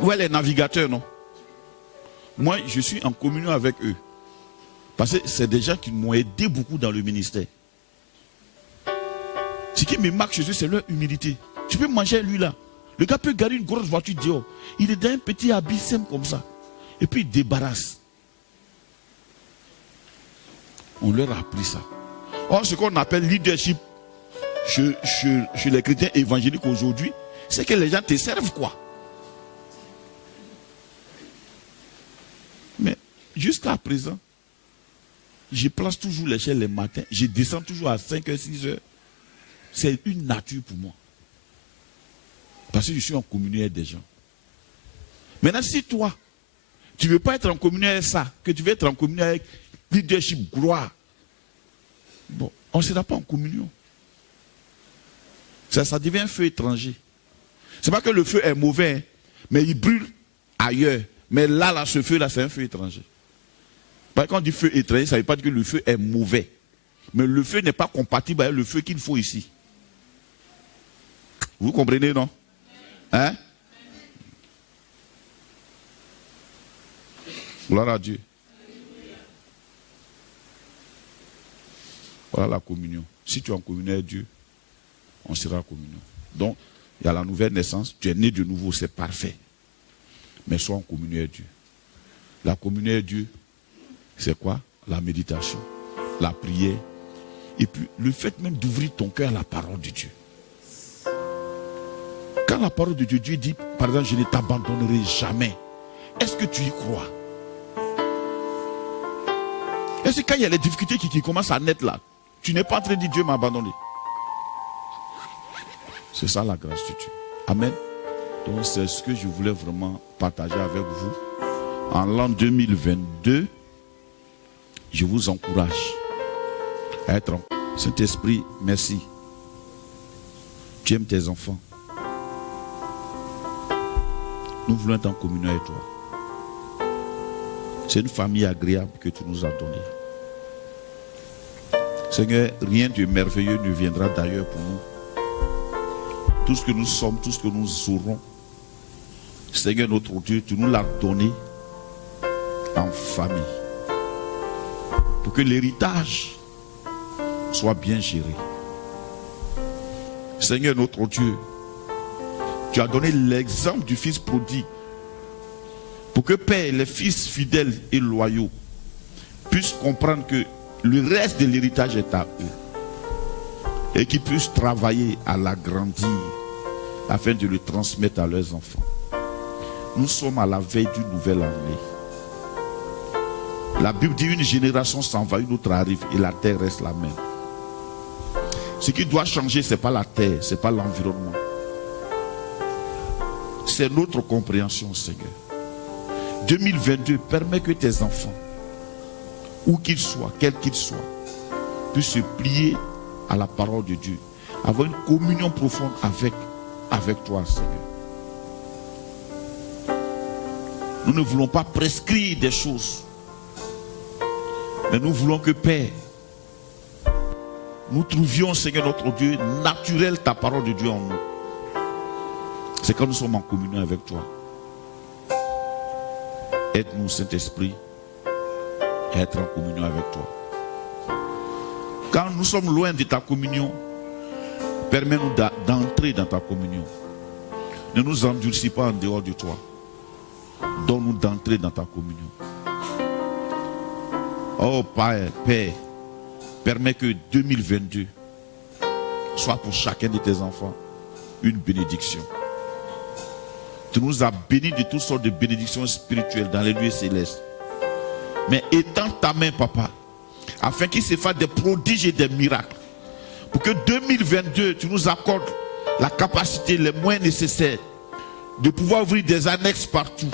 Où est les navigateurs, non? Moi, je suis en communion avec eux. Parce que c'est des gens qui m'ont aidé beaucoup dans le ministère. Ce qui me marque chez eux, c'est leur humilité. Tu peux manger lui là. Le gars peut garder une grosse voiture dehors. Il est dans un petit habit simple comme ça. Et puis il débarrasse. On leur a appris ça. Or, ce qu'on appelle leadership chez les chrétiens évangéliques aujourd'hui, c'est que les gens te servent quoi. Mais jusqu'à présent, je place toujours l'échelle les matins, je descends toujours à 5h, 6h. C'est une nature pour moi. Parce que je suis en communion avec des gens. Maintenant, si toi, tu ne veux pas être en communion avec ça, que tu veux être en communion avec leadership, gloire, bon, on ne sera pas en communion. Ça devient un feu étranger. Ce n'est pas que le feu est mauvais, hein, mais il brûle ailleurs. Mais là, ce feu-là, c'est un feu étranger. Quand on dit feu étranger, ça ne veut pas dire que le feu est mauvais. Mais le feu n'est pas compatible avec le feu qu'il faut ici. Vous comprenez, non? Hein? Gloire à Dieu. Voilà la communion. Si tu es en communion avec Dieu, on sera en communion. Donc, il y a la nouvelle naissance. Tu es né de nouveau, c'est parfait. Mais sois en communion avec Dieu. La communion avec Dieu, c'est quoi? La méditation, la prière. Et puis, le fait même d'ouvrir ton cœur à la parole de Dieu. Quand la parole de Dieu, Dieu dit, par exemple, je ne t'abandonnerai jamais. Est-ce que tu y crois? Est-ce que quand il y a les difficultés qui commencent à naître là, tu n'es pas en train de dire Dieu m'a abandonné? C'est ça la grâce de Dieu. Amen. Donc c'est ce que je voulais vraiment partager avec vous. En l'an 2022, je vous encourage à être en Saint-Esprit, merci. Tu aimes tes enfants. Nous voulons être en communion avec toi. C'est une famille agréable que tu nous as donnée. Seigneur, rien de merveilleux ne viendra d'ailleurs pour nous. Tout ce que nous sommes, tout ce que nous aurons, Seigneur notre Dieu, tu nous l'as donné en famille. Pour que l'héritage soit bien géré. Seigneur notre Dieu, tu as donné l'exemple du fils prodigue. Pour que Père, les fils fidèles et loyaux puissent comprendre que le reste de l'héritage est à eux. Et qu'ils puissent travailler à l'agrandir afin de le transmettre à leurs enfants. Nous sommes à la veille d'une nouvelle année. La Bible dit une génération s'en va, une autre arrive et la terre reste la même. Ce qui doit changer, ce n'est pas la terre, ce n'est pas l'environnement. C'est notre compréhension, Seigneur. 2022, permet que tes enfants, où qu'ils soient, quels qu'ils soient, puissent se plier à la parole de Dieu, avoir une communion profonde avec toi, Seigneur. Nous ne voulons pas prescrire des choses, mais nous voulons que, Père, nous trouvions, Seigneur notre Dieu, naturel ta parole de Dieu en nous. C'est quand nous sommes en communion avec toi. Aide-nous, Saint-Esprit, à être en communion avec toi. Quand nous sommes loin de ta communion, permets-nous d'entrer dans ta communion. Ne nous endurcis pas en dehors de toi. Donne-nous d'entrer dans ta communion. Oh Père, permets que 2022 soit pour chacun de tes enfants une bénédiction. Tu nous as bénis de toutes sortes de bénédictions spirituelles dans les lieux célestes. Mais étends ta main, Papa, afin qu'il se fasse des prodiges et des miracles Pour que 2022, tu nous accordes la capacité, les moyens nécessaires de pouvoir ouvrir des annexes partout.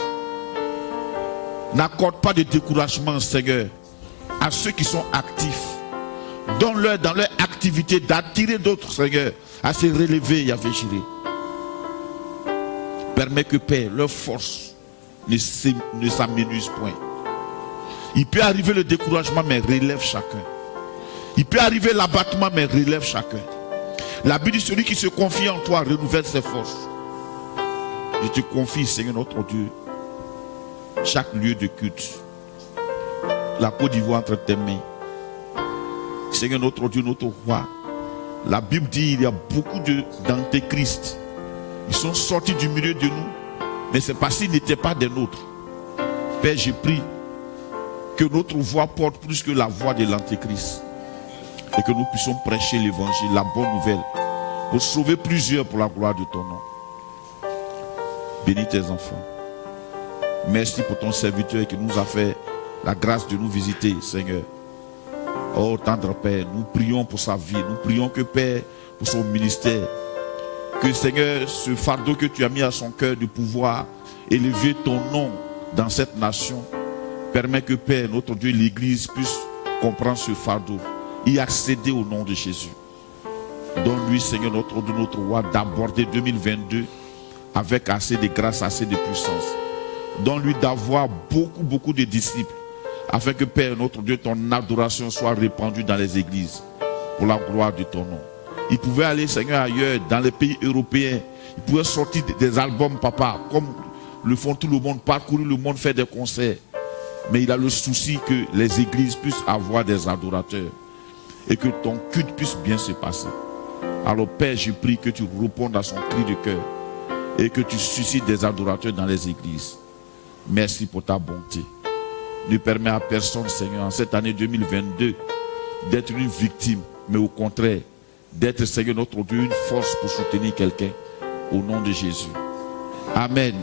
N'accorde pas de découragement, Seigneur, à ceux qui sont actifs. Donne-leur dans leur activité d'attirer d'autres, Seigneur, à se relever, Yahvé Jireh. Permets que, Père, leur force ne s'amenuise point. Il peut arriver le découragement, mais relève chacun. Il peut arriver l'abattement, mais relève chacun. La Bible dit, celui qui se confie en toi renouvelle ses forces. Je te confie, Seigneur notre Dieu, chaque lieu de culte, la Côte d'Ivoire entre tes mains. Seigneur notre Dieu, notre roi. La Bible dit il y a beaucoup d'antéchrists. Ils sont sortis du milieu de nous, mais c'est parce qu'ils n'étaient pas des nôtres. Père, j'ai prie que notre voix porte plus que la voix de l'antéchrist. Et que nous puissions prêcher l'évangile, la bonne nouvelle, pour sauver plusieurs pour la gloire de ton nom. Bénis tes enfants. Merci pour ton serviteur qui nous a fait la grâce de nous visiter, Seigneur. Oh, tendre Père, nous prions pour sa vie. Nous prions que, Père, pour son ministère. Que, Seigneur, ce fardeau que tu as mis à son cœur de pouvoir élever ton nom dans cette nation, permet que, Père, notre Dieu, l'Église puisse comprendre ce fardeau, y accéder au nom de Jésus. Donne-lui, Seigneur, notre roi, d'aborder 2022 avec assez de grâce, assez de puissance. Donne-lui d'avoir beaucoup de disciples, afin que, Père, notre Dieu, ton adoration soit répandue dans les églises, pour la gloire de ton nom. Il pouvait aller, Seigneur, ailleurs, dans les pays européens. Il pouvait sortir des albums, papa, comme le font tout le monde, parcourir le monde, faire des concerts. Mais il a le souci que les églises puissent avoir des adorateurs et que ton culte puisse bien se passer. Alors, Père, je prie que tu répondes à son cri de cœur et que tu suscites des adorateurs dans les églises. Merci pour ta bonté. Ne permets à personne, Seigneur, en cette année 2022, d'être une victime, mais au contraire, d'être, Seigneur, notre Dieu, une force pour soutenir quelqu'un. Au nom de Jésus. Amen.